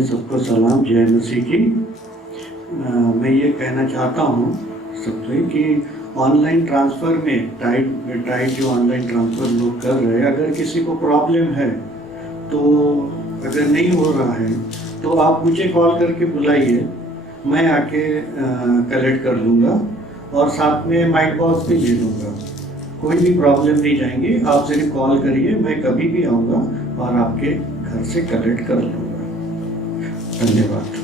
सबको सलाम, जय मसीह की। मैं ये कहना चाहता हूँ सबसे कि ऑनलाइन ट्रांसफ़र में टाइट जो ऑनलाइन ट्रांसफ़र लोग कर रहे हैं, अगर किसी को प्रॉब्लम है तो अगर नहीं हो रहा है तो आप मुझे कॉल करके बुलाइए, मैं आके कलेक्ट कर लूँगा और साथ में माइक बॉक्स भी दे दूँगा। कोई भी प्रॉब्लम नहीं जाएंगी, आप सिर्फ कॉल करिए, मैं कभी भी आऊँगा और आपके घर से कलेक्ट कर लूँगा। धन्यवाद।